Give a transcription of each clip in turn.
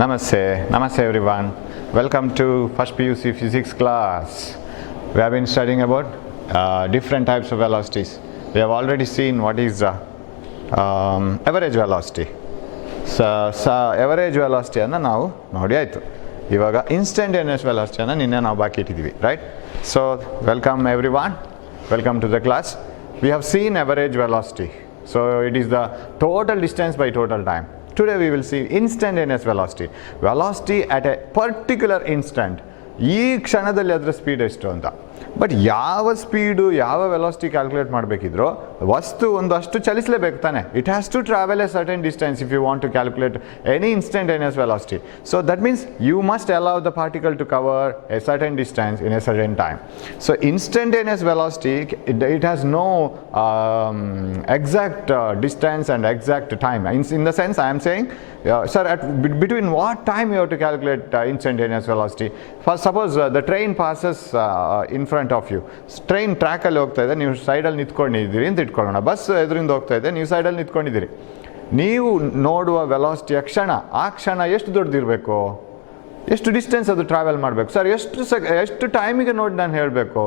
Namaste everyone. Welcome to first PUC physics class. We have been studying about different types of velocities. We have already seen what is average velocity. So average velocity ಅನ್ನು ನಾವು ನೋಡಿ ಆಯಿತು. ಇವಾಗ instantaneous velocity ಅನ್ನು ನಿನ್ನೆ ನಾವು ಬಾಕಿ ಇಟ್ಟಿದ್ದೀವಿ, right? So welcome everyone. Welcome to the class. We have seen average velocity. So it is the total distance by total time. Today we will see instantaneous velocity. Velocity at a particular instant. ಈ ಕ್ಷಣದಲ್ಲಿ ಅದರ ಸ್ಪೀಡ್ ಎಷ್ಟು ಅಂತ. ಬಟ್ ಯಾವ ಸ್ಪೀಡು ಯಾವ velocity calculate ಮಾಡಬೇಕಿದ್ರು ವಸ್ತು ಒಂದಷ್ಟು ಚಲಿಸಲೇಬೇಕು ತಾನೆ. It has to travel a certain distance if you want to calculate any instantaneous velocity. So that means you must allow the particle to cover a certain distance in a certain time. So instantaneous velocity it has no exact distance and exact time. In the sense I am saying, sir, between what time you have to calculate instantaneous velocity? First, suppose the train passes in front of you. Train track ಅಲ್ಲಿ ಹೋಗ್ತಾ ಇದೆ, ನೀವು ಸೈಡಲ್ಲಿ ನಿಂತ್ಕೊಂಡಿದ್ದೀರಿ ಅಂತ ಇಟ್ಕೊಳ್ಳೋಣ. ಬಸ್ ಎದುರಿಂದ ಹೋಗ್ತಾ ಇದೆ, ನೀವು ಸೈಡಲ್ಲಿ ನಿಂತ್ಕೊಂಡಿದ್ದೀರಿ. ನೀವು ನೋಡುವ ವೆಲಾಸಿಟಿಯ ಕ್ಷಣ, ಆ ಕ್ಷಣ ಎಷ್ಟು ದೊಡ್ಡದಿರಬೇಕು, ಎಷ್ಟು ಡಿಸ್ಟೆನ್ಸ್ ಅದು ಟ್ರಾವೆಲ್ ಮಾಡಬೇಕು. ಸರ್ ಎಷ್ಟು ಟೈಮಿಗೆ ನೋಡಿ ನಾನು ಹೇಳಬೇಕು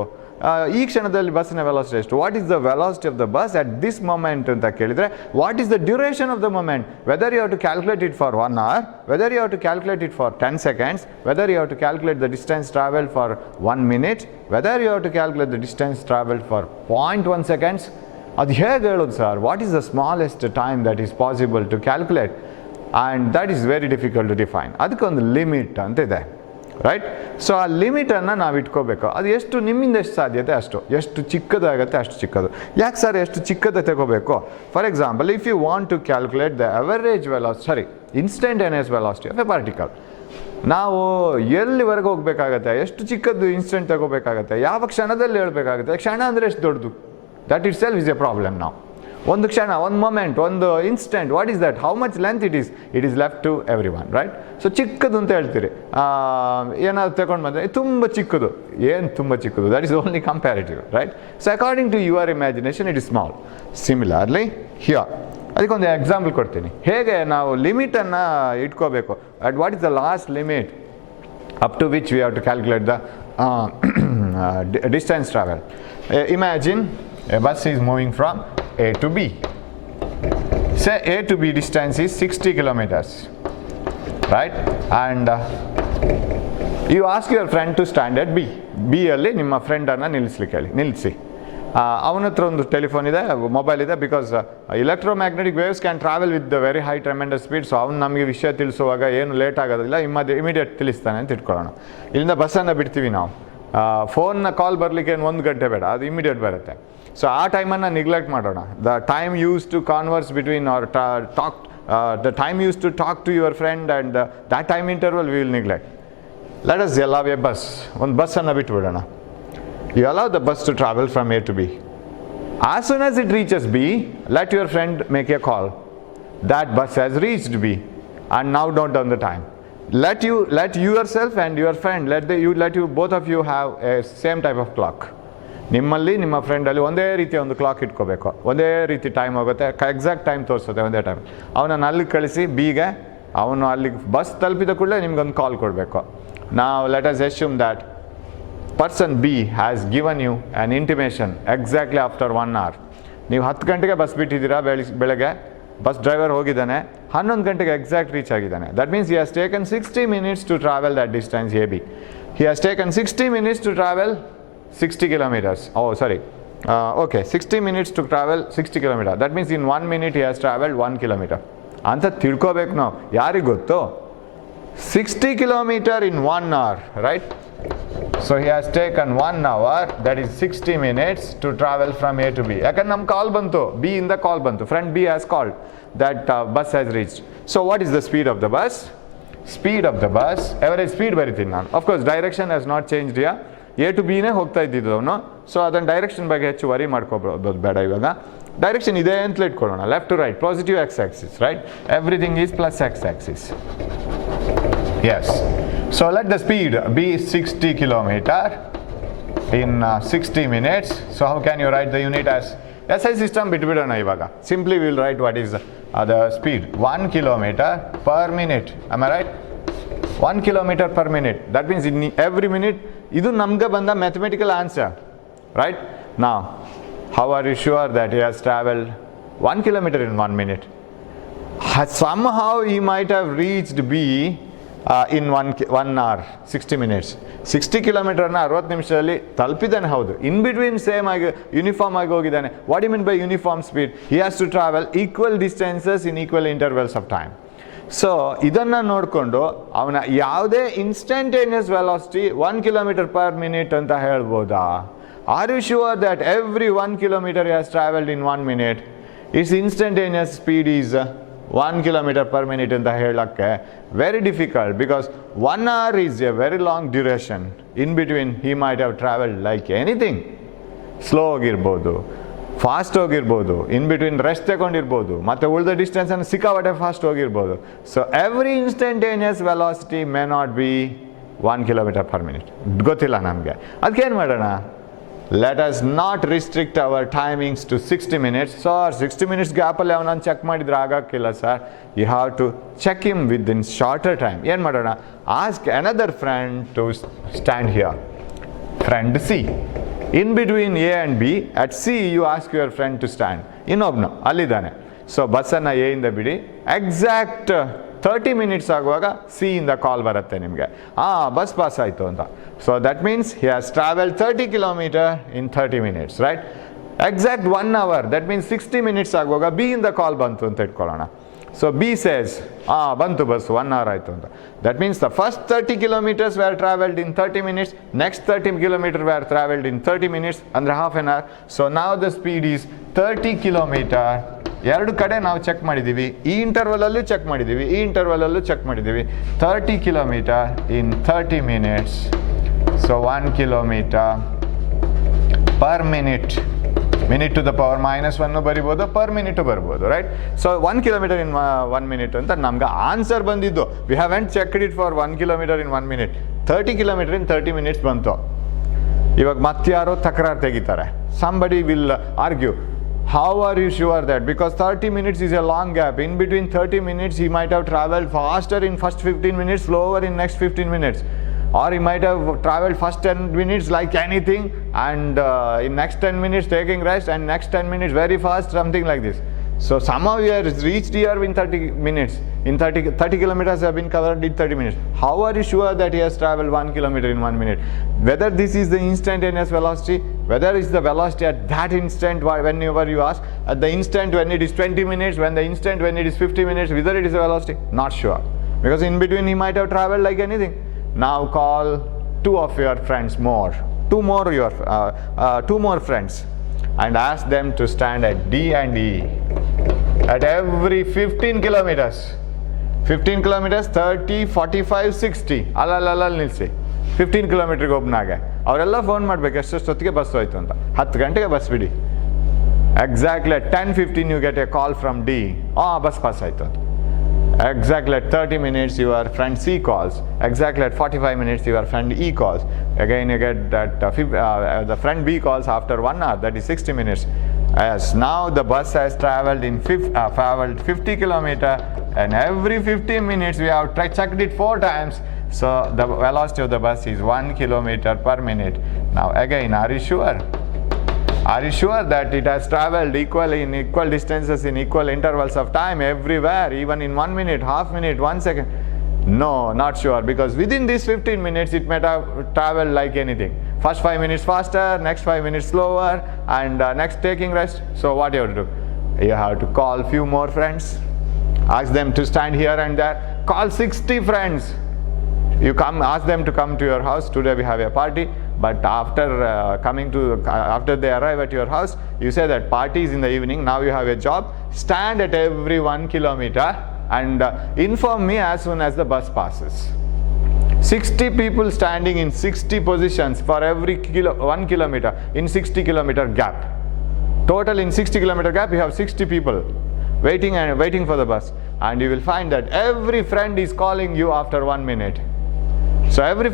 ಈ ಕ್ಷಣದಲ್ಲಿ ಬಸ್ಸಿನ ವೆಲಾಸಿಟಿ ಎಷ್ಟು, what is the velocity of the bus at this moment ಅಂತ ಕೇಳಿದರೆ, what is the duration of the moment, whether you have to calculate it for 1 hour, whether you have to calculate it for 10 seconds, whether you have to calculate the distance travel for 1 minute, whether you have to calculate the distance travel for 0.1 seconds. ಅದು ಹೇಗೆ ಹೇಳೋದು sir? What is the smallest time that is possible to calculate, and that is very difficult to define. ಅದಕ್ಕೊಂದು limit ಅಂತ ಇದೆ, right? So ಆ ಲಿಮಿಟನ್ನು ನಾವು ಇಟ್ಕೋಬೇಕು. ಅದು ಎಷ್ಟು ನಿಮ್ಮಿಂದ ಎಷ್ಟು ಸಾಧ್ಯತೆ ಅಷ್ಟು, ಎಷ್ಟು ಚಿಕ್ಕದಾಗುತ್ತೆ ಅಷ್ಟು ಚಿಕ್ಕದು. ಯಾಕೆ ಸರ್ ಎಷ್ಟು ಚಿಕ್ಕದ ತಗೋಬೇಕು? For example, if you want to calculate the average velocity, instantaneous velocity of a particle, ನಾವು ಎಲ್ಲಿವರೆಗೆ ಹೋಗಬೇಕಾಗತ್ತೆ, ಎಷ್ಟು ಚಿಕ್ಕದ್ದು ಇನ್ಸ್ಟೆಂಟ್ ತಗೋಬೇಕಾಗತ್ತೆ, ಯಾವ ಕ್ಷಣದಲ್ಲಿ ಹೇಳಬೇಕಾಗುತ್ತೆ. ಕ್ಷಣ ಅಂದರೆ ಎಷ್ಟು ದೊಡ್ಡದು, that itself is a problem. ನಾವು ಒಂದು ಕ್ಷಣ, ಒಂದು ಮೊಮೆಂಟ್, ಒಂದು instant, what is that, how much length it is left to everyone, right? So ಚಿಕ್ಕದು ಅಂತ ಹೇಳ್ತೀರಿ, ಏನಾದ್ರು ತಗೊಂಡು ಬಂದರೆ ತುಂಬ ಚಿಕ್ಕದು. ಏನು ತುಂಬ ಚಿಕ್ಕದು? That is only comparative, right? So according to your imagination it is small. Similarly here, ಅದಕ್ಕೊಂದು ಎಕ್ಸಾಂಪಲ್ ಕೊಡ್ತೀನಿ, ಹೇಗೆ ನಾವು ಲಿಮಿಟನ್ನು ಇಟ್ಕೋಬೇಕು. At what is the last limit up to which we have to calculate the distance travel. Imagine a bus is moving from A to B. Say A to B distance is 60 kilometers, right? And you ask your friend to stand at B. B ಅಲ್ಲಿ ನಿಮ್ಮ ಫ್ರೆಂಡನ್ನು ನಿಲ್ಲಿಸಿ. ಅವನ ಹತ್ರ ಒಂದು ಟೆಲಿಫೋನ್ ಇದೆ, ಮೊಬೈಲ್ ಇದೆ, because electromagnetic waves can travel with the very high tremendous speed. So ಅವ್ನು ನಮಗೆ ವಿಷಯ ತಿಳಿಸುವಾಗ ಏನು ಲೇಟ್ ಆಗೋದಿಲ್ಲ, ಇಮಿಡಿಯೇಟ್ ತಿಳಿಸ್ತಾನೆ ಅಂತ ಇಟ್ಕೊಳ್ಳೋಣ. ಇಲ್ಲಿಂದ ಬಸ್ಸನ್ನು ಬಿಡ್ತೀವಿ ನಾವು, ಫೋನ್ನ ಕಾಲ್ ಬರಲಿಕ್ಕೆ 1 ಗಂಟೆ ಬೇಡ, ಅದು ಇಮಿಡಿಯೇಟ್ ಬರುತ್ತೆ. ಸೊ ಆ ಟೈಮನ್ನು ನೆಗ್ಲೆಕ್ಟ್ ಮಾಡೋಣ. The time use to converse between our talk, the time use to talk to your friend and that time interval we will neglect. Let us allow a bus, ಒಂದು ಬಸ್ಸನ್ನು ಬಿಟ್ಬಿಡೋಣ. You allow the bus to travel from A to B. As soon as it reaches B, let your friend make a call. That bus has reached B, and now note down the time. Let yourself and your friend, let you both of you have a same type of clock. ನಿಮ್ಮಲ್ಲಿ ನಿಮ್ಮ ಫ್ರೆಂಡಲ್ಲಿ ಒಂದೇ ರೀತಿಯ ಒಂದು ಕ್ಲಾಕ್ ಇಟ್ಕೋಬೇಕು, ಒಂದೇ ರೀತಿ ಟೈಮ್ ಹೋಗುತ್ತೆ, ಎಕ್ಸಾಕ್ಟ್ ಟೈಮ್ ತೋರಿಸುತ್ತೆ ಒಂದೇ ಟೈಮ್. ಅವನನ್ನು ಅಲ್ಲಿಗೆ ಕಳಿಸಿ ಬಿಗೆ, ಅವನು ಅಲ್ಲಿಗೆ ಬಸ್ ತಲುಪಿದ ಕೂಡಲೇ ನಿಮ್ಗೊಂದು ಕಾಲ್ ಕೊಡಬೇಕು. Now let us assume that person B has given you an intimation exactly after 1 hour. ನೀವು 10 ಗಂಟೆಗೆ ಬಸ್ ಬಿಟ್ಟಿದ್ದೀರಾ, ಬೆಳಗ್ಗೆ ಬಸ್ ಡ್ರೈವರ್ ಹೋಗಿದ್ದಾನೆ, 11 ಗಂಟೆಗೆ ಎಕ್ಸಾಕ್ಟ್ ರೀಚ್ ಆಗಿದ್ದಾನೆ. That means he has taken 60 minutes to travel that distance AB. He has taken 60 minutes to travel 60 kilometers. Oh sorry, okay, 60 minutes to travel 60 kilometers. That means in 1 minute he has traveled 1 kilometer ಅಂತ ತಿಳ್ಕೋಬೇಕು ನಾವು. ಯಾರಿಗೆ ಗೊತ್ತು? 60 kilometers in 1 hour, right? So he has taken 1 hour, that is 60 minutes to travel from A to B. ಯಾಕಂದ್ರೆ ನಮ್ಮ ಕಾಲ್ ಬಂತು, B ಇಂದ ಕಾಲ್ ಬಂತು, friend B has called that bus has reached. So what is the speed of the bus? Speed of the bus, average speed ಬರಿತೀನಿ ನಾನು. Of course direction has not changed here. A to B ನೇ ಹೋಗ್ತಾ ಇದ್ದಿದ್ದು ಅವನು. ಸೊ ಅದನ್ನು ಡೈರೆಕ್ಷನ್ ಬಗ್ಗೆ ಹೆಚ್ಚು ವರಿ ಮಾಡ್ಕೋಬೋದು ಬೇಡ. ಇವಾಗ ಡೈರೆಕ್ಷನ್ ಇದೆ ಅಂತಲೇ ಇಟ್ಕೊಳ್ಳೋಣ, left to right, positive x axis, right? Everything is plus x axis. Yes. So let the speed be 60 kilometer in 60 minutes. So how can you write the unit as SI system ಬಿಟ್ಬಿಡೋಣ ಇವಾಗ. Simply we will write what is the speed, 1 kilometer per minute. Am I right? 1 kilometer per minute. That means in every minute, idu namge banda mathematical answer, right? Now, how are you sure that he has traveled 1 kilometer in 1 minute? Somehow he might have reached B in 1 hour, 60 minutes. 60 kilometer na 60 ನಿಮಿಷದಲ್ಲಿ ತಲುಪಿದಾನೆ ಹೌದು. In between same ಆಗಿ ಯೂನಿಫಾರ್ಮ್ ಆಗಿ ಹೋಗಿದ್ದಾನೆ. What do you mean by uniform speed? He has to travel equal distances in equal intervals of time. So ಇದನ್ನು ನೋಡಿಕೊಂಡು ಅವನ ಯಾವುದೇ instantaneous velocity 1 kilometer per minute ಅಂತ ಹೇಳ್ಬೋದಾ? Are you sure that every 1 kilometer he has traveled in 1 minute? His instantaneous speed is 1 kilometer per minute ಅಂತ ಹೇಳಕ್ಕೆ very difficult, because 1 hour is a very long duration. In between he might have traveled like anything. Slow ಹೋಗಿರ್ಬೋದು, fast ಹೋಗಿರ್ಬೋದು, in between rest ತಗೊಂಡಿರ್ಬೋದು, ಮತ್ತು ಉಳಿದ ಡಿಸ್ಟೆನ್ಸನ್ನು ಸಿಕ್ಕಾಪಟ್ಟೆ fast ಹೋಗಿರ್ಬೋದು. So every instantaneous velocity may not be 1 kilometer per minute. ಗೊತ್ತಿಲ್ಲ ನಮಗೆ. ಅದಕ್ಕೇನು ಮಾಡೋಣ? Let us not restrict our timings to 60 minutes. So 60 minutes ಗ್ಯಾಪಲ್ಲಿ ಅವನನ್ನು ಚೆಕ್ ಮಾಡಿದ್ರೆ ಆಗೋಕ್ಕಿಲ್ಲ sir. You have to check him within shorter time. ಏನು ಮಾಡೋಣ? Ask another friend to stand here. Friend C. In between A and B, at C you ask your friend to stand. ಇನ್ನೊಬ್ನು ಅಲ್ಲಿದ್ದಾನೆ. So ಬಸ್ಸನ್ನು A ಇಂದ ಬಿಡಿ, ಎಕ್ಸಾಕ್ಟ್ 30 minutes ಆಗುವಾಗ ಸಿ ಇಂದ ಕಾಲ್ ಬರುತ್ತೆ ನಿಮಗೆ, ಬಸ್ ಪಾಸ್ ಆಯಿತು ಅಂತ. So that means he has travel 30 kilometer in 30 minutes, right? Exact 1 hour, that means 60 minutes ಆಗುವಾಗ ಬಿ ಇಂದ ಕಾಲ್ ಬಂತು ಅಂತ ಇಟ್ಕೊಳ್ಳೋಣ. ಸೊ ಬಿ ಸೇಸ್, ಬಂತು ಬಸ್ 1 hour ಆಯಿತು ಅಂತ. That means the first 30 kilometers were traveled in 30 minutes, next 30 kilometers were traveled in 30 minutes, under half an hour. So now the speed is 30 kilometer. ಎರಡು ಕಡೆ ನಾವು ಚೆಕ್ ಮಾಡಿದ್ದೀವಿ, ಈ ಇಂಟರ್ವಲಲ್ಲೂ ಚೆಕ್ ಮಾಡಿದ್ದೀವಿ, ಈ ಇಂಟರ್ವಲಲ್ಲೂ ಚೆಕ್ ಮಾಡಿದ್ದೀವಿ. 30 kilometer in 30 minutes. So 1 kilometer per minute. Minute to the power -1 ಬರಿಬೋದು, per minute ಬರ್ಬೋದು, right? So 1 kilometer in 1 minute ಅಂತ ನಮ್ಗೆ ಆನ್ಸರ್ ಬಂದಿದ್ದು. We haven't checked it for 1 kilometer in 1 minute. 30 kilometer in 30 minutes ಬಂತು. ಇವಾಗ ಮತ್ತಾರೋ ತಕರಾರು ತೆಗಿತಾರೆ. Somebody will argue. How are you sure that? Because 30 minutes is a long gap. In between 30 minutes he might have traveled faster in first 15 minutes, slower in next 15 minutes. Or he might have traveled first 10 minutes like anything, and in next 10 minutes taking rest, and next 10 minutes very fast, something like this. So somehow he has reached here in 30 minutes. In 30 kilometers have been covered in 30 minutes. How are you sure that he has traveled 1 kilometer in 1 minute? Whether this is the instantaneous velocity, whether it's the velocity at that instant, whenever you ask, at the instant when it is 20 minutes, when the instant when it is 50 minutes, whether it is a velocity, not sure. Because in between he might have traveled like anything. Now call 2 of your friends more, 2 more friends, and ask them to stand at D and E at every 15 kilometers. 15 kilometers, 30, 45, 60. ಅಲ್ಲಲ್ಲಿ ನಿಲ್ಲಿಸಿ. 15 kilometerಗೆ ಒಬ್ಬನಾಗೆ ಅವರೆಲ್ಲ ಫೋನ್ ಮಾಡಬೇಕು ಎಷ್ಟೊತ್ತಿಗೆ ಬಸ್ ಹೋಯ್ತು ಅಂತ. 10 ಗಂಟೆಗೆ ಬಸ್ ಬಿಡಿ. Exactly at 10:15 you get a call from D. Bus pass ಆಯಿತು ಅಂತ. Exactly at 30 minutes your friend C calls. Exactly at 45 minutes your friend E calls. Again you get that the friend B calls after 1 hour, that is 60 minutes. Yes, now the bus has traveled 50 kilometer, and every 15 minutes we have checked it 4 times. So the velocity of the bus is 1 kilometer per minute. Now again, are you sure? Are you sure that it has traveled equally in equal distances in equal intervals of time everywhere, even in 1 minute, half minute, 1 second? No, not sure, because within these 15 minutes it might have traveled like anything. First 5 minutes faster, next 5 minutes slower, and next taking rest. So what you have to do? You have to call few more friends, ask them to stand here and there. Call 60 friends. You come, ask them to come to your house. Today we have a party. But after after they arrive at your house, you say that party is in the evening, now you have a job. Stand at every 1 kilometer and inform me as soon as the bus passes. 60 people standing in 60 positions for every 1 kilometer in 60 kilometer gap. Total in 60 kilometer gap you have 60 people waiting for the bus, and you will find that every friend is calling you after 1 minute. So every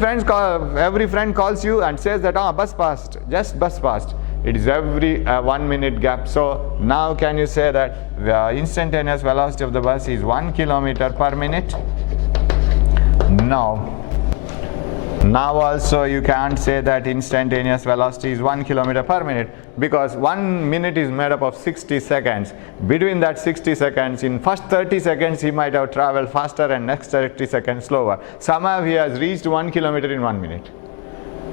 friend calls you and says that bus passed, just bus passed. It is every 1 minute gap. So now can you say that the instantaneous velocity of the bus is 1 kilometer per minute? Now also you can't say that instantaneous velocity is 1 kilometer per minute, because 1 minute is made up of 60 seconds. Between that 60 seconds, in first 30 seconds he might have traveled faster and next 30 seconds slower. Somehow he has reached 1 kilometer in 1 minute.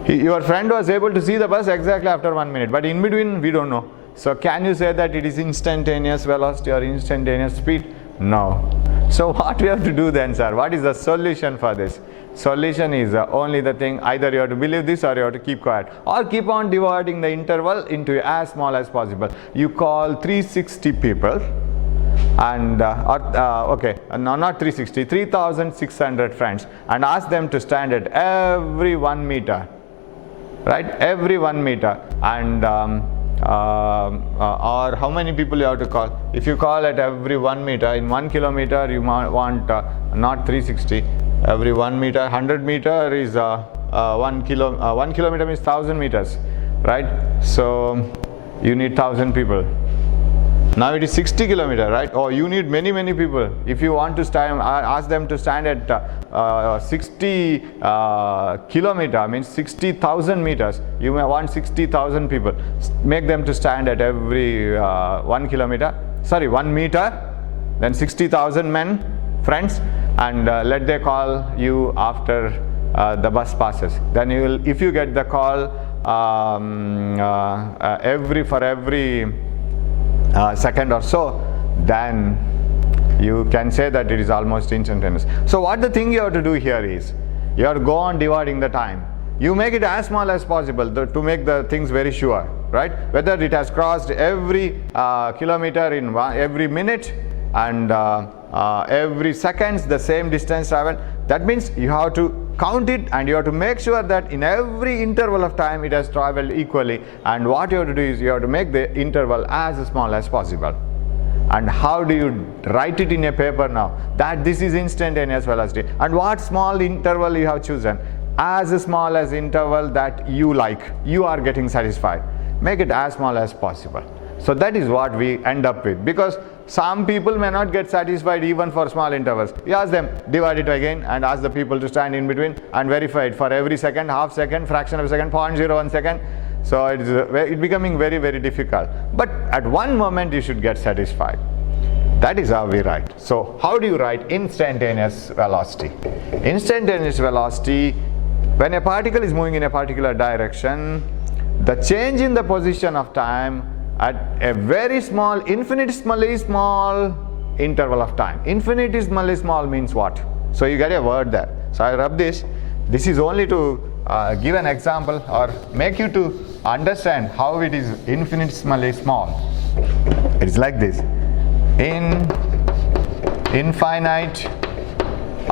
Your friend was able to see the bus exactly after 1 minute, but in between we don't know. So can you say that it is instantaneous velocity or instantaneous speed? No. So what we have to do then, sir? What is the solution for this? Solution is only the thing, either you have to believe this or you have to keep quiet, or keep on dividing the interval into as small as possible. You call 360 people and not 360, 3,600 friends, and ask them to stand at every 1 meter, right? Every 1 meter, and or how many people you have to call? If you call at every 1 meter, in 1 kilometer you want not 360, every 1 meter, 100 meter is 1 kilometer means 1000 meters, right? So you need 1000 people. Now it is 60 kilometer, right? Oh, you need many people. If you want to stand, ask them to stand at 60 kilometer, means 60,000 meters. You may want 60,000 people. Make them to stand at every 1 meter, then 60,000 men, friends, and let they call you after the bus passes. Then you will, if you get the call for every second or so, then you can say that it is almost instantaneous. So what the thing you have to do here is, you have to go on dividing the time. You make it as small as possible to make the things very sure, right? Whether it has crossed every kilometer in every minute and every seconds the same distance traveled. That means you have to count it, and you have to make sure that in every interval of time it has traveled equally. And what you have to do is, you have to make the interval as small as possible. And how do you write it in a paper now? That this is instantaneous velocity. And what small interval you have chosen? As small as interval that you like, you are getting satisfied. Make it as small as possible. So that is what we end up with, because some people may not get satisfied even for small intervals. You ask them, divide it again, and ask the people to stand in between and verify it for every second, half second, fraction of a second, 0.01 second. So it's becoming very difficult. But at one moment you should get satisfied. That is how we write. So how do you write instantaneous velocity? Instantaneous velocity, when a particle is moving in a particular direction, the change in the position of time at a very small, infinitesimally small interval of time. Infinitesimally small means what? So you get a word there. So I rub this. This is only to give an example or make you to understand how it is infinitesimally small. It is like this. Infinite.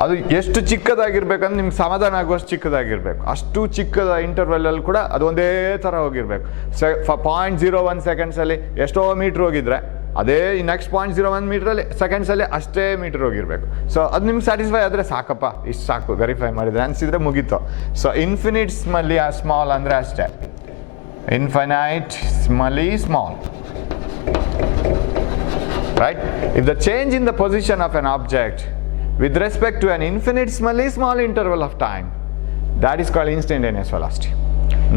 ಅದು ಎಷ್ಟು ಚಿಕ್ಕದಾಗಿರ್ಬೇಕಂದ್ರೆ ನಿಮ್ಗೆ ಸಮಾಧಾನ ಆಗುವಷ್ಟು ಚಿಕ್ಕದಾಗಿರ್ಬೇಕು. ಅಷ್ಟು ಚಿಕ್ಕದ ಇಂಟರ್ವಲಲ್ಲಿ ಕೂಡ ಅದು ಒಂದೇ ಥರ ಹೋಗಿರ್ಬೇಕು. 0.01 ಸೆಕೆಂಡ್ಸಲ್ಲಿ ಎಷ್ಟೋ ಮೀಟ್ರ್ ಹೋಗಿದ್ರೆ ಅದೇ ನೆಕ್ಸ್ಟ್ 0.01 ಮೀಟ್ರಲ್ಲಿ ಸೆಕೆಂಡ್ಸಲ್ಲಿ ಅಷ್ಟೇ ಮೀಟ್ರ್ ಹೋಗಿರ್ಬೇಕು. ಸೊ ಅದು ನಿಮ್ಗೆ ಸ್ಯಾಟಿಸ್ಫೈ ಆದರೆ ಸಾಕಪ್ಪ, ಇಷ್ಟು ಸಾಕು, ವೆರಿಫೈ ಮಾಡಿದ್ರೆ ಅನಿಸಿದ್ರೆ ಮುಗೀತು. ಸೊ ಇನ್ಫಿನಿಟ್ಸ್ಮಲ್ಲಿ ಸ್ಮಾಲ್ ಅಂದರೆ ಅಷ್ಟೇ. ಇನ್ಫಿನೈಟ್ಸ್ಮಲ್ಲಿ small, right? If the change in the position of an object with respect to an infinitesimally small interval of time, that is called instantaneous velocity.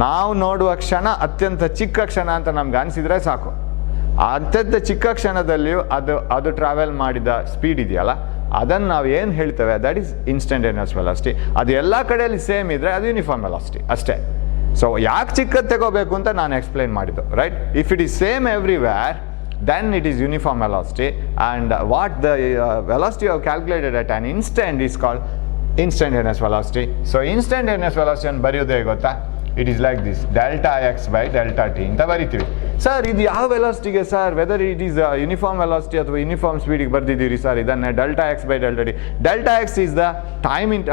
ನಾವು ನೋಡುವ ಕ್ಷಣ ಅತ್ಯಂತ ಚಿಕ್ಕ ಕ್ಷಣ ಅಂತ ನಮ್ಗೆ ಅನಿಸಿದ್ರೆ ಸಾಕು. ಅತ್ಯಂತ ಚಿಕ್ಕ ಕ್ಷಣದಲ್ಲಿಯೂ ಅದು ಟ್ರಾವೆಲ್ ಮಾಡಿದ ಸ್ಪೀಡ್ ಇದೆಯಲ್ಲ, ಅದನ್ನು ನಾವು ಏನು ಹೇಳ್ತೇವೆ, ದಟ್ ಈಸ್ ಇನ್ಸ್ಟಂಟೇನಿಯಸ್ ವೆಲಾಸಿಟಿ. ಅದು ಎಲ್ಲ ಕಡೆಯಲ್ಲಿ ಸೇಮ್ ಇದ್ರೆ ಅದು ಯೂನಿಫಾರ್ಮ್ ವೆಲಾಸಿಟಿ ಅಷ್ಟೇ. ಸೊ ಯಾಕೆ ಚಿಕ್ಕದು ತಗೋಬೇಕು ಅಂತ ನಾನು ಎಕ್ಸ್ಪ್ಲೈನ್ ಮಾಡಿದ್ದು, right? If it is same everywhere, then it is uniform velocity, and what the velocity you have calculated at an instant is called instantaneous velocity. So instantaneous velocity ಅನ್ನು ಬರೆಯೋದು ಹೇಗೆ ಗೊತ್ತಾ? It is like this, delta x by delta t ಅಂತ ಬರಿತೀವಿ. Sir ಇದು ಯಾವ ವೆಲಾಸಿಟಿಗೆ sir? Whether it is uniform velocity ಅಥವಾ ಯೂನಿಫಾರ್ಮ್ ಸ್ಪೀಡಿಗೆ ಬರ್ದಿದ್ದೀರಿ ಸರ್ ಇದನ್ನು delta x by delta t. Delta x is the time in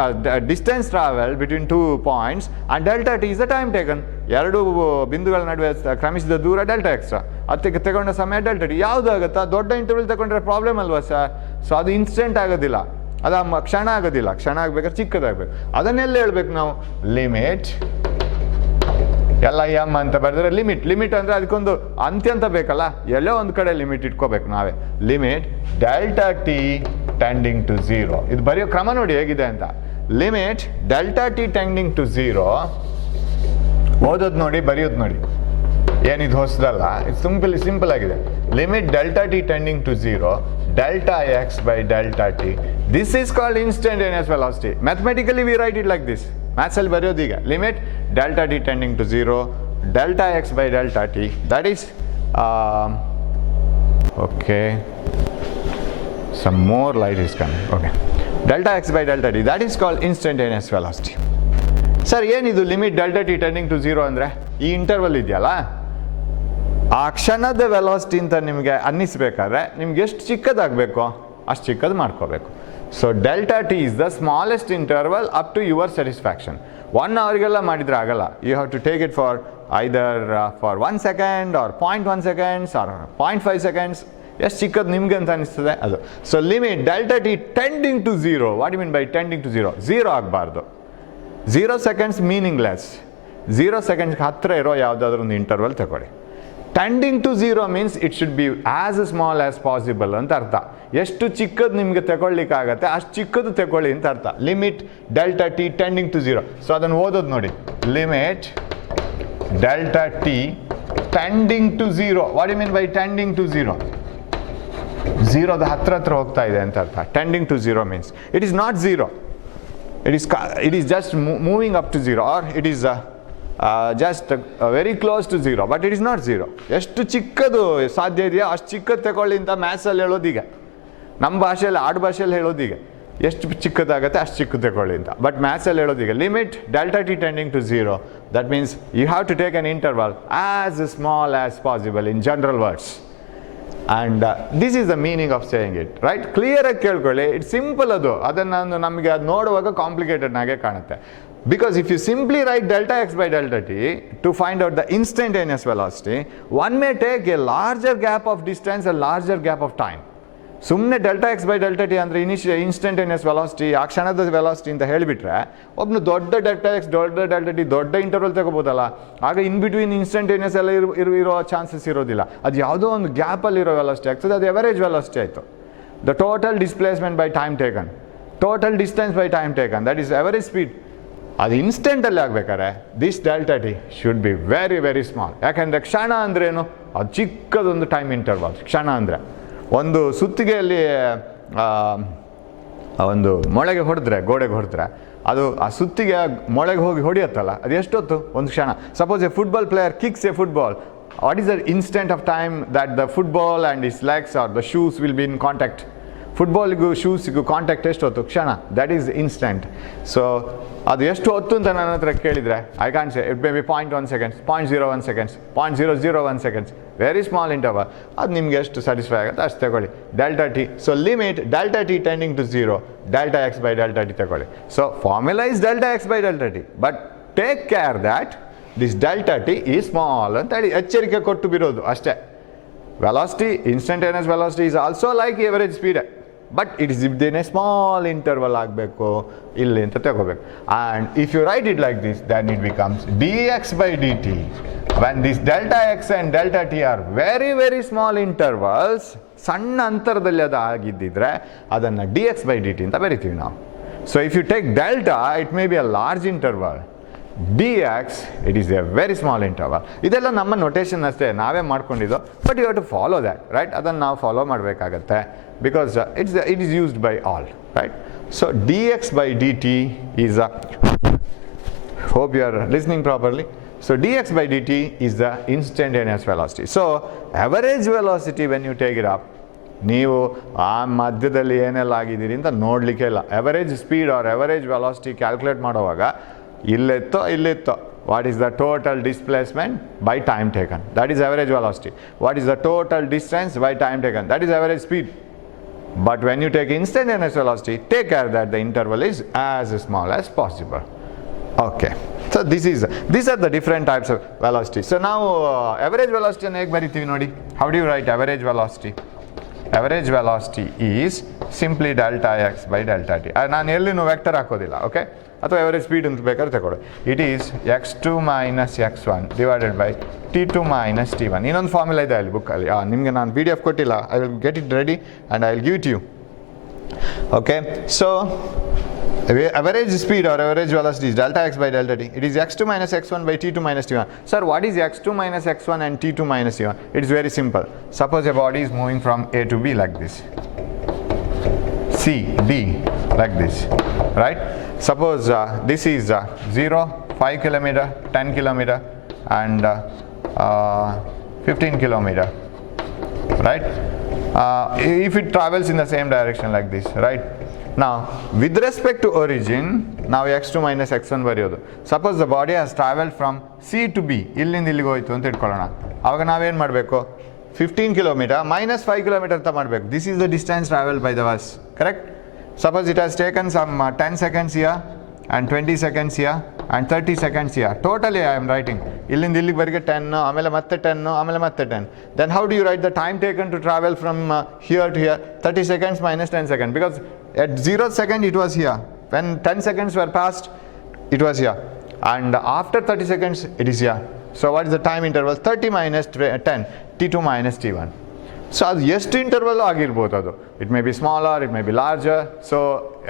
distance travel between 2 points and delta t is the time taken. ಎರಡು ಬಿಂದುಗಳ ನಡುವೆ ಕ್ರಮಿಸಿದ ದೂರ ಡೆಲ್ಟಾ ಎಕ್ಸ್, ಅದಕ್ಕೆ ತಗೊಂಡ ಸಮಯ ಡೆಲ್ಟಾ ಟಿ. ಯಾವುದಾಗುತ್ತಾ? ದೊಡ್ಡ ಇಂಟರ್ವಲ್ ತಗೊಂಡ್ರೆ ಪ್ರಾಬ್ಲಮ್ ಅಲ್ವಾ ಸರ್? ಸೊ ಅದು ಇನ್ಸ್ಟೆಂಟ್ ಆಗೋದಿಲ್ಲ, ಅದು ಕ್ಷಣ ಆಗೋದಿಲ್ಲ. ಕ್ಷಣ ಆಗ್ಬೇಕಾದ್ರೆ ಚಿಕ್ಕದಾಗಬೇಕು. ಅದನ್ನೆಲ್ಲ ಹೇಳ್ಬೇಕು ನಾವು. ಲಿಮಿಟ್ ಎಲ್ಲ ಎಮ್ ಅಂತ ಬರೆದ್ರೆ ಲಿಮಿಟ್ ಅಂದರೆ ಅದಕ್ಕೊಂದು ಅಂತ್ಯ ಅಂತ ಬೇಕಲ್ಲ, ಎಲ್ಲೋ ಒಂದು ಕಡೆ ಲಿಮಿಟ್ ಇಟ್ಕೋಬೇಕು ನಾವೇ. Limit delta t tending to 0. ಇದು ಬರೆಯೋ ಕ್ರಮ ನೋಡಿ ಹೇಗಿದೆ ಅಂತ. Limit delta t tending to 0. ಓದೋದು ನೋಡಿ, ಬರೆಯೋದು ನೋಡಿ, ಏನಿದು ಹೊಸದಲ್ಲ, ಇದು ಸಿಂಪಲ್ ಆಗಿದೆ. Limit delta t tending to 0 delta x by delta t. This is called instantaneous velocity. Mathematically we write it like this. Maths ಅಲ್ಲಿ ಬರೆಯೋದು ಈಗ limit delta t tending to 0 delta x by delta t. That is okay, some more light is coming. Okay, delta x by delta t, that is called instantaneous velocity. Sir ಏನಿದು limit delta t tending to 0 ಅಂದರೆ ಈ ಇಂಟರ್ವಲ್ ಇದೆಯಲ್ಲ, ಆ ಕ್ಷಣದ ವೆಲಾಸಿಟಿ ಅಂತ ನಿಮಗೆ ಅನ್ನಿಸ್ಬೇಕಾದ್ರೆ ನಿಮ್ಗೆ ಎಷ್ಟು ಚಿಕ್ಕದಾಗಬೇಕು ಅಷ್ಟು ಚಿಕ್ಕದು ಮಾಡ್ಕೋಬೇಕು. So delta t is the smallest interval up to your satisfaction. 1 ಅವರ್ಗೆಲ್ಲ ಮಾಡಿದರೆ ಆಗಲ್ಲ. You have to take it for either for 1 second or 0.1 seconds or 0.5 seconds. ಎಷ್ಟು ಚಿಕ್ಕದು ನಿಮ್ಗೆ ಅಂತ ಅನಿಸ್ತದೆ ಅದು. So limit delta t tending to 0. What you mean by tending to 0? 0 ಆಗಬಾರ್ದು. 0 ಸೆಕೆಂಡ್ಸ್ ಮೀನಿಂಗ್ಲೆಸ್. 0 ಸೆಕೆಂಡ್ಸ್ಗೆ ಹತ್ತಿರ ಇರೋ ಯಾವುದಾದ್ರೂ ಒಂದು ಇಂಟರ್ವಲ್ ತಗೊಳ್ಳಿ. Tending to 0 means it should be as small as possible ಅಂತ ಅರ್ಥ. ಎಷ್ಟು ಚಿಕ್ಕದು ನಿಮಗೆ ತಗೊಳ್ಳಿಕ್ಕಾಗತ್ತೆ ಅಷ್ಟು ಚಿಕ್ಕದು ತಗೊಳ್ಳಿ ಅಂತ ಅರ್ಥ. Limit delta t tending to 0. So ಅದನ್ನು ಓದೋದು ನೋಡಿ, limit delta t tending to 0. What you mean by tending to 0? 0ದ ಹತ್ರ ಹೋಗ್ತಾ ಇದೆ ಅಂತ ಅರ್ಥ. Tending to 0 means it is not 0. It is just moving up to 0, or it is just very close to 0, but it is not 0. ಎಷ್ಟು ಚಿಕ್ಕದು ಸಾಧ್ಯ ಇದೆಯೋ ಅಷ್ಟು ಚಿಕ್ಕದು ತಗೊಳ್ಳಿ ಅಂತ ಮ್ಯಾಥ್ಸಲ್ಲಿ ಹೇಳೋದೀಗ, ನಮ್ಮ ಭಾಷೆಯಲ್ಲಿ ಆಡು ಭಾಷೆಯಲ್ಲಿ ಹೇಳೋದೀಗ. ಎಷ್ಟು ಚಿಕ್ಕದಾಗುತ್ತೆ ಅಷ್ಟು ಚಿಕ್ಕದು ತಗೊಳ್ಳಿ ಅಂತ. ಬಟ್ ಮ್ಯಾಥ್ಸಲ್ಲಿ ಹೇಳೋದೀಗ limit delta t tending to 0. That means you have to take an interval as small as possible in general words. And this is the meaning of saying it, right? ಕ್ಲಿಯರಾಗಿ ಕೇಳ್ಕೊಳ್ಳಿ. ಇಟ್ಸ್ ಸಿಂಪಲ್ ಅದು. ಅದನ್ನು ನಮಗೆ ಅದು ನೋಡುವಾಗ ಕಾಂಪ್ಲಿಕೇಟೆಡ್ನಾಗೆ ಕಾಣುತ್ತೆ. Because if you simply write delta x by delta t to find out the instantaneous velocity, one may take a larger gap of distance, a larger gap of time. ಸುಮ್ಮನೆ delta x by delta T ಅಂದರೆ instantaneous velocity, ಆ ಕ್ಷಣದ ವೆಲಾಸಿಟಿ ಅಂತ ಹೇಳಿಬಿಟ್ರೆ ಒಬ್ಬನು ದೊಡ್ಡ delta X ದೊಡ್ಡ delta T ದೊಡ್ಡ ಇಂಟರ್ವಲ್ ತಗೋಬೋದಲ್ಲ. ಆಗ ಇನ್ ಬಿಟ್ವೀನ್ ಇನ್ಸ್ಟಂಟೇನಿಯಸ್ ಎಲ್ಲ ಇರೋ ಚಾನ್ಸಸ್ ಇರೋದಿಲ್ಲ. ಅದು ಯಾವುದೋ ಒಂದು ಗ್ಯಾಪಲ್ಲಿ ಇರೋ ವೆಲಾಸಿಟಿ ಆಗ್ತದೆ, ಅದು ಎವರೇಜ್ ವೆಲಾಸಿಟಿ ಆಯಿತು. The total displacement by time taken, total distance by time taken, that is average speed. ಅದು ಇನ್ಸ್ಟೆಂಟಲ್ಲಿ ಆಗಬೇಕಾದ್ರೆ this delta T should be very very small. ಯಾಕೆಂದರೆ ಕ್ಷಣ ಅಂದ್ರೇನು? ಅದು ಚಿಕ್ಕದೊಂದು ಟೈಮ್ ಇಂಟರ್ವಲ್. ಕ್ಷಣ ಅಂದರೆ ಒಂದು ಸುತ್ತಿಗೆಯಲ್ಲಿ ಒಂದು ಮೊಳೆಗೆ ಹೊಡೆದ್ರೆ, ಗೋಡೆಗೆ ಹೊಡೆದ್ರೆ, ಅದು ಆ ಸುತ್ತಿಗೆ ಮೊಳೆಗೆ ಹೋಗಿ ಹೊಡೆಯುತ್ತಲ್ಲ, ಅದು ಎಷ್ಟೊತ್ತು? ಒಂದು ಕ್ಷಣ. Suppose a football player kicks a football, what is the instant of time that the football and his legs are the shoes will be in contact? ಫುಟ್ಬಾಲ್ಗೂ ಶೂಸಿಗೂ ಕಾಂಟ್ಯಾಕ್ಟ್ ಎಷ್ಟು ಹೊತ್ತು? ಕ್ಷಣ. That is instant. ಸೊ ಅದು ಎಷ್ಟು ಹೊತ್ತು ಅಂತ ನನ್ನ ಹತ್ರ ಕೇಳಿದರೆ I can't say. It may be 0.1 seconds, 0.01 seconds, 0.001 seconds, very small interval. ಅದು ನಿಮ್ಗೆ ಎಷ್ಟು ಸ್ಯಾಟಿಸ್ಫೈ ಆಗುತ್ತೆ ಅಷ್ಟು ತಗೊಳ್ಳಿ. Delta t, so limit delta t tending to 0 delta x by delta t ತಗೊಳ್ಳಿ. So formula is delta x by delta t, but take care that this delta t ಈ small ಅಂತ ಹೇಳಿ ಎಚ್ಚರಿಕೆ ಕೊಟ್ಟು ಬಿಡೋದು ಅಷ್ಟೇ. Velocity, instantaneous velocity is also like average speed, but it is within a small interval ಆಗಬೇಕು ಇಲ್ಲಿ ಅಂತ ತಗೋಬೇಕು. And if you write it like this, then it becomes d x by d t. When this delta x and delta t are very very small intervals, ಸಣ್ಣ ಅಂತರದಲ್ಲಿ ಅದು ಆಗಿದ್ದಿದ್ರೆ ಅದನ್ನು d x by d t ಅಂತ ಬರಿತೀವಿ ನಾವು. So if you take delta, it may be a large interval. dx, it is a very small interval. ಇದೆಲ್ಲ ನಮ್ಮ ನೊಟೇಷನ್ ಅಷ್ಟೇ, ನಾವೇ ಮಾಡ್ಕೊಂಡಿದ್ದು. But you have to follow that, right? ಅದನ್ನು ನಾವು ಫಾಲೋ ಮಾಡಬೇಕಾಗತ್ತೆ, because it is used by all, right? So dx by dt is a, hope you are listening properly. So dx by dt is the instantaneous velocity. So average velocity when you take it up, ನೀವು ಆ ಮಧ್ಯದಲ್ಲಿ ಏನೆಲ್ಲ ಆಗಿದ್ದೀರಿ ಅಂತ ನೋಡಲಿಕ್ಕೆ ಇಲ್ಲ. Average speed or average velocity calculate ಮಾಡುವಾಗ ಇಲ್ಲಿತ್ತೋ what is the total displacement by time taken, that is average velocity. What is the total distance by time taken, that is average speed. But when you take instantaneous velocity, take care that the interval is as small as possible. Okay, so these are the different types of velocity. So now average velocity ಅನ್ನು ಹೇಗೆ ಬರಿತೀವಿ ನೋಡಿ. How do you write average velocity? Average velocity is simply delta x by delta t. ನಾನು ಎಲ್ಲಿನೂ ವೆಕ್ಟರ್ ಹಾಕೋದಿಲ್ಲ, ಓಕೆ? ಅಥವಾ average speed ಅಂತ ಬೇಕಾದ್ರೆ ತಗೊಳ್ಳಿ. It is x2 minus x1 divided by t2 minus t1. ಇನ್ನೊಂದು ಫಾರ್ಮುಲಾ ಇದೆ ಅಲ್ಲಿ ಬುಕ್ಕಲ್ಲಿ, ನಿಮಗೆ ನಾನು PDF ಕೊಟ್ಟಿಲ್ಲ. I will get it ready and I will give it you. Okay, so average speed or average velocity is delta x by delta t. It is x2 minus x1 by t2 minus t1. Sir, what is x2 minus x1 and t2 minus t1? It is very simple. Suppose a body is moving from A to B like this, C, D, like this, right? Suppose this is 0, 5 kilometer, 10 kilometer and 15 kilometer, right? If it travels in the same direction like this, right? Now, with respect to origin, now x2 minus x1 ಬರೆಯೋದು. Suppose the body has traveled from C to B, ಇಲ್ಲಿಂದ ಇಲ್ಲಿಗೆ ಹೋಯಿತು ಅಂತ ಇಟ್ಕೊಳ್ಳೋಣ. ಆವಾಗ ನಾವೇನು ಮಾಡಬೇಕು? 15 kilometer minus 5 kilometer ಅಂತ ಮಾಡಬೇಕು. This is the distance traveled by the bus, correct? Suppose it has taken some 10 seconds here and 20 seconds here and 30 seconds here. Totally I am writing. ಇಲ್ಲಿಂದ ಇಲ್ಲಿವರೆಗೆ 10, ಆಮೇಲೆ ಮತ್ತೆ 10, ಆಮೇಲೆ ಮತ್ತೆ 10. Then how do you write the time taken to travel from here to here? 30 seconds minus 10 seconds. Because at 0 second it was here. When 10 seconds were passed, it was here. And after 30 seconds, it is here. So what is the time interval? 30 minus 10, t2 minus t1. So ಅದು ಎಷ್ಟು interval ಆಗಿರ್ಬೋದು ಅದು. It may be smaller, it may be larger. So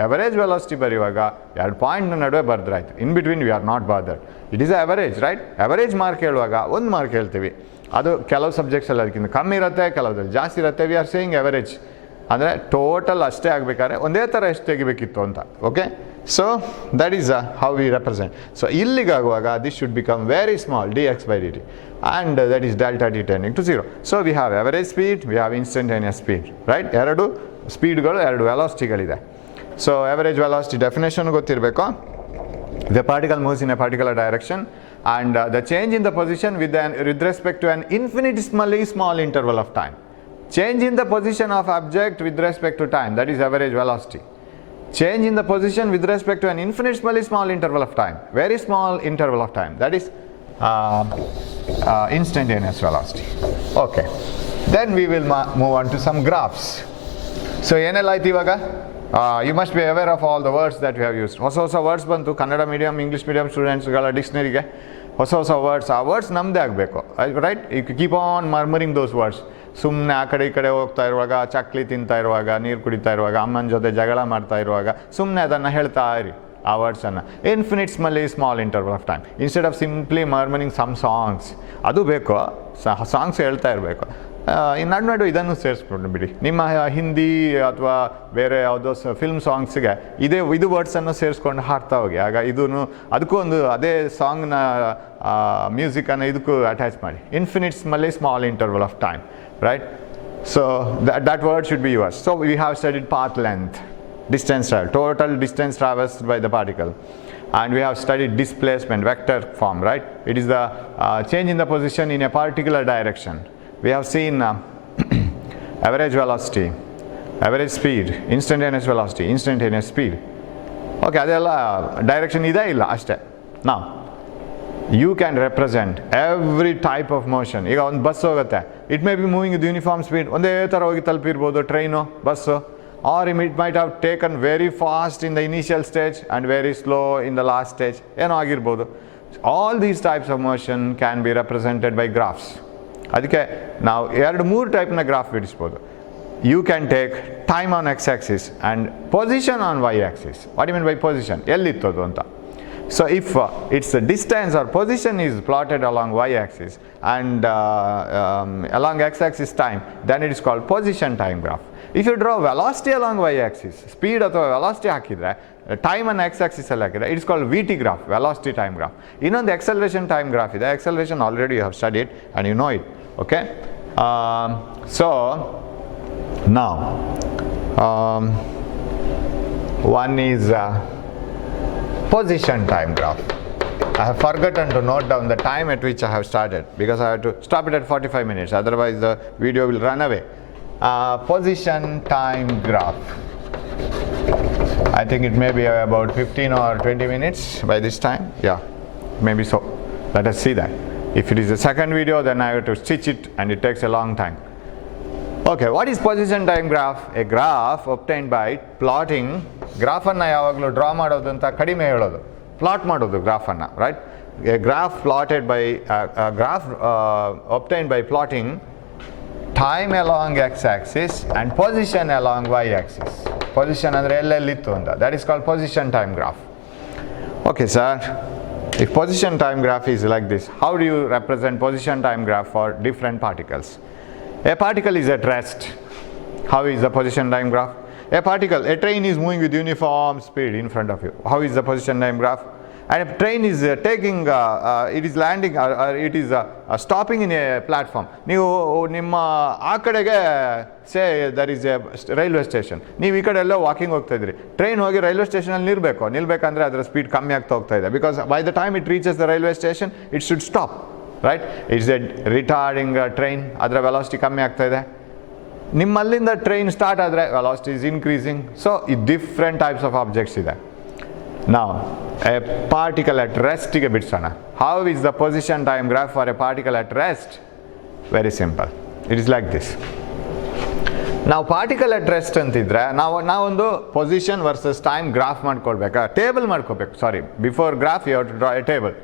average velocity ಬರೆಯುವಾಗ ಎರಡು point ನಡುವೆ ಬರೆದ್ರಾಯ್ತು. In between we are not bothered. It is average, right? Average mark ಹೇಳುವಾಗ ಒಂದು ಮಾರ್ಕ್ ಹೇಳ್ತೀವಿ. ಅದು ಕೆಲವು ಸಬ್ಜೆಕ್ಟ್ಸಲ್ಲಿ ಅದಕ್ಕಿಂತ ಕಮ್ಮಿ ಇರುತ್ತೆ, ಕೆಲವುದ್ರಲ್ಲಿ ಜಾಸ್ತಿ ಇರುತ್ತೆ. ವಿ ಆರ್ ಸೇಯಿಂಗ್ ಅವರೇಜ್ ಅಂದರೆ ಟೋಟಲ್ ಅಷ್ಟೇ ಆಗಬೇಕಾದ್ರೆ ಒಂದೇ ಥರ ಎಷ್ಟು ತೆಗಿಬೇಕಿತ್ತು ಅಂತ. Okay, so that is how we represent. So ಇಲ್ಲಿಗಾಗುವಾಗ this should become very small, dx by dt, and that is delta t tending to 0. So we have average speed, we have instantaneous speed, right? ಎರಡು ಸ್ಪೀಡ್ಗಳು, ಎರಡು ವೆಲಾಸಿಟಿಗಳಿದೆ. So average velocity definition ಗೊತ್ತಿರಬೇಕು. The particle moves in a particular direction and the change in the position with respect to an infinitesimally small interval of time. Change in the position of object with respect to time, that is average velocity. Change in the position with respect to an infinitesimally small interval of time, very small interval of time, that is instantaneous velocity. Okay, then we will move on to some graphs. So ಏನೆಲ್ಲ ಆಯ್ತು ಇವಾಗ? You must be aware of all the words that we have used. ಹೊಸ ಹೊಸ words ಬಂತು Kannada medium, English medium ಸ್ಟೂಡೆಂಟ್ಸ್ಗಳ ಡಿಕ್ಷನರಿಗೆ. ಹೊಸ ಹೊಸ ವರ್ಡ್ಸ್, ಆ ವರ್ಡ್ಸ್ ನಮ್ಮದೇ ಆಗಬೇಕು, right? You keep on murmuring those words. ಸುಮ್ಮನೆ ಆ ಕಡೆ ಈ ಕಡೆ ಹೋಗ್ತಾ ಇರುವಾಗ, ಚಕ್ಲಿ ತಿಂತಾ ಇರುವಾಗ, ನೀರು ಕುಡಿತಾ ಇರುವಾಗ, ಅಮ್ಮನ ಜೊತೆ ಜಗಳ ಮಾಡ್ತಾ ಇರುವಾಗ ಸುಮ್ಮನೆ ಅದನ್ನು ಹೇಳ್ತಾ ಇರಿ ಆ ವರ್ಡ್ಸನ್ನು. Infinitesimally small interval of time, instead of simply murmuring some songs. ಅದು ಬೇಕು, ಸಾಂಗ್ಸ್ ಹೇಳ್ತಾ ಇರಬೇಕು. ನಡು ಇದನ್ನು ಸೇರಿಸ್ಕೊಂಡು ಬಿಡಿ. ನಿಮ್ಮ ಹಿಂದಿ ಅಥವಾ ಬೇರೆ ಯಾವುದೋ ಫಿಲ್ಮ್ ಸಾಂಗ್ಸ್ಗೆ ಇದು ವರ್ಡ್ಸನ್ನು ಸೇರಿಸ್ಕೊಂಡು ಹಾಡ್ತಾ ಹೋಗಿ. ಆಗ ಇದೂ ಅದಕ್ಕೂ ಒಂದು ಅದೇ ಸಾಂಗ್ನ ಮ್ಯೂಸಿಕನ್ನು ಇದಕ್ಕೂ ಅಟ್ಯಾಚ್ ಮಾಡಿ. Infinitesimally small interval of time, right? So that word should be yours. So we have studied path length, distance travel, total distance traversed by the particle, and we have studied displacement, vector form, right? It is the change in the position in a particular direction. We have seen average velocity, average speed, instantaneous velocity, instantaneous speed. Okay, ಅದೆಲ್ಲ ಡೈರೆಕ್ಷನ್ ಇದೆ ಇಲ್ಲ ಅಷ್ಟೇ. Now you can represent every type of motion. ಈಗ ಒಂದು bus ಹೋಗುತ್ತೆ, it may be moving with uniform speed, ಒಂದೇ ಥರ ಹೋಗಿ ತಲುಪಿರ್ಬೋದು train, bus. Or it might have taken very fast in the initial stage and very slow in the last stage, ಏನೋ ಆಗಿರ್ಬೋದು. All these types of motion can be represented by graphs. ಅದಕ್ಕೆ ನಾವು 2-3 ಟೈಪ್ನ graph ಬಿಡಿಸ್ಬೋದು. You can take time on x axis and position on y axis. What you mean by position? ಎಲ್ಲಿತ್ತದು ಅಂತ. So if its distance or position is plotted along y-axis and along x-axis time, then it is called position time graph. If you draw velocity along y-axis, speed ಅಥವಾ velocity ಹಾಕಿದ್ರೆ, time and x-axis ಅಲ್ಲಿ ಹಾಕಿದ್ರೆ, it is called VT graph, velocity time graph. ಇನ್ನೊಂದು acceleration time graph ಇದೆ. Acceleration already you have studied and you know it. Okay, so now one is position time graph. I have forgotten to note down the time at which I have started because I have to stop it at 45 minutes, otherwise the video will run away. Position time graph, I think it may be about 15 or 20 minutes by this time. Yeah, maybe so. Let us see that. If it is the second video, then I have to stitch it and it takes a long time. Okay, what is position time graph? A graph obtained by plotting. ಗ್ರಾಫನ್ನು ಯಾವಾಗಲೂ ಡ್ರಾ ಮಾಡೋದು ಅಂತ ಕಡಿಮೆ ಹೇಳೋದು, plot ಮಾಡೋದು ಗ್ರಾಫನ್ನು, right? A graph plotted by graph obtained by plotting time along x-axis and position along y-axis. Position ಅಂದರೆ ಎಲ್ಲೆಲ್ಲಿತ್ತು ಅಂತ. That is called position time graph. Okay, sir. If position time graph is like this, how do you represent position time graph for different particles? A particle is at rest. How is the position time graph? A train is moving with uniform speed in front of you. How is the position time graph? And a train is it is landing or it is stopping in a platform. ನೀವು ನಿಮ್ಮ ಆ ಕಡೆಗೆ say there is a railway station, ನೀವು ಈ ಕಡೆ ಎಲ್ಲ ವಾಕಿಂಗ್ ಹೋಗ್ತಾ ಇದ್ರಿ, ಟ್ರೈನ್ ಹೋಗಿ ರೈಲ್ವೆ ಸ್ಟೇಷನಲ್ಲಿ ನಿಲ್ಬೇಕಂದ್ರೆ ಅದರ ಸ್ಪೀಡ್ ಕಮ್ಮಿ ಆಗ್ತಾ ಹೋಗ್ತಾ ಇದೆ. Because by the time it reaches the railway station it should stop, right? It's A retarding train, ಅದರ ವೆಲಾಸಿಟಿ ಕಮ್ಮಿ ಆಗ್ತಾ ಇದೆ. ನಿಮ್ಮಲ್ಲಿಂದ ಟ್ರೈನ್ ಸ್ಟಾರ್ಟ್ ಆದರೆ ವೆಲಾಸಿಟಿ ಇಸ್ ಇನ್ಕ್ರೀಸಿಂಗ್. ಸೊ ಈ ಡಿಫ್ರೆಂಟ್ ಟೈಪ್ಸ್ ಆಫ್ ಆಬ್ಜೆಕ್ಟ್ಸ್ ಇದೆ. Now, a particle at rest ಗೆ ಬಿಡಿಸೋಣ. How is the position time graph for a particle at rest? Very simple. It is like this. ನಾವು particle at rest ಅಂತಿದ್ರೆ ನಾವೊಂದು position versus time graph ಮಾಡ್ಕೊಳ್ಬೇಕಾ, table ಮಾಡ್ಕೋಬೇಕು. Sorry, before graph you have to draw a table.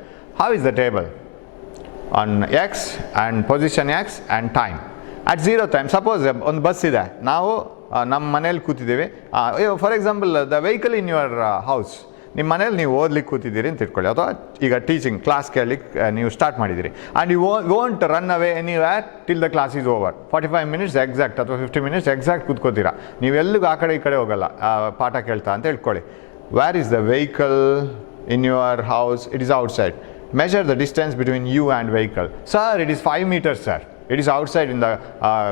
How is the table? On x and position x and time. At 0 time, suppose ಒಂದು bus ಇದೆ, ನಾವು ನಮ್ಮ ಮನೇಲಿ ಕೂತಿದ್ದೀವಿ. For example the vehicle in your house, ನಿಮ್ಮ ಮನೇಲಿ ನೀವು ಓದ್ಲಿಕ್ಕೆ ಕೂತಿದ್ದೀರಿ ಅಂತ ಇಟ್ಕೊಳ್ಳಿ, ಅಥವಾ ಈಗ ಟೀಚಿಂಗ್ ಕ್ಲಾಸ್ ಕೇಳಲಿಕ್ಕೆ ನೀವು ಸ್ಟಾರ್ಟ್ ಮಾಡಿದ್ದೀರಿ. And you won't run away anywhere till the class is over. 45 minutes exact ಅಥವಾ 50 ಮಿನಿಟ್ಸ್ ಎಕ್ಸಾಕ್ಟ್ ಕೂತ್ಕೋತೀರಾ, ನೀವು ಎಲ್ಲಿಗೂ ಆ ಕಡೆ ಈ ಕಡೆ ಹೋಗಲ್ಲ ಪಾಠ ಕೇಳ್ತಾ ಅಂತ ಹೇಳ್ಕೊಳ್ಳಿ. Where is the vehicle in your house? It is outside. Measure the distance between you and vehicle. Sir, it is 5 meters, sir. It is outside in the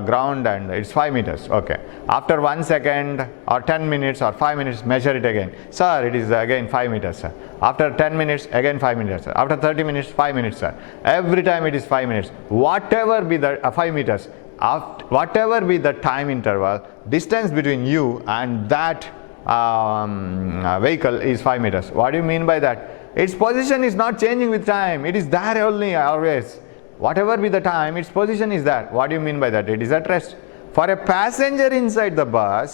ground and it's 5 meters. Okay. After 1 second or 10 minutes or 5 minutes, measure it again. Sir, it is again 5 meters, sir. After 10 minutes, again 5 meters, sir. After 30 minutes, 5 minutes, sir. Every time it is 5 minutes. Whatever be the 5 meters, whatever be the time interval, distance between you and that vehicle is 5 meters. What do you mean by that? Its position is not changing with time. It is there only always. Whatever be the time, its position is there. What do you mean by that? It is at rest. For a passenger inside the bus,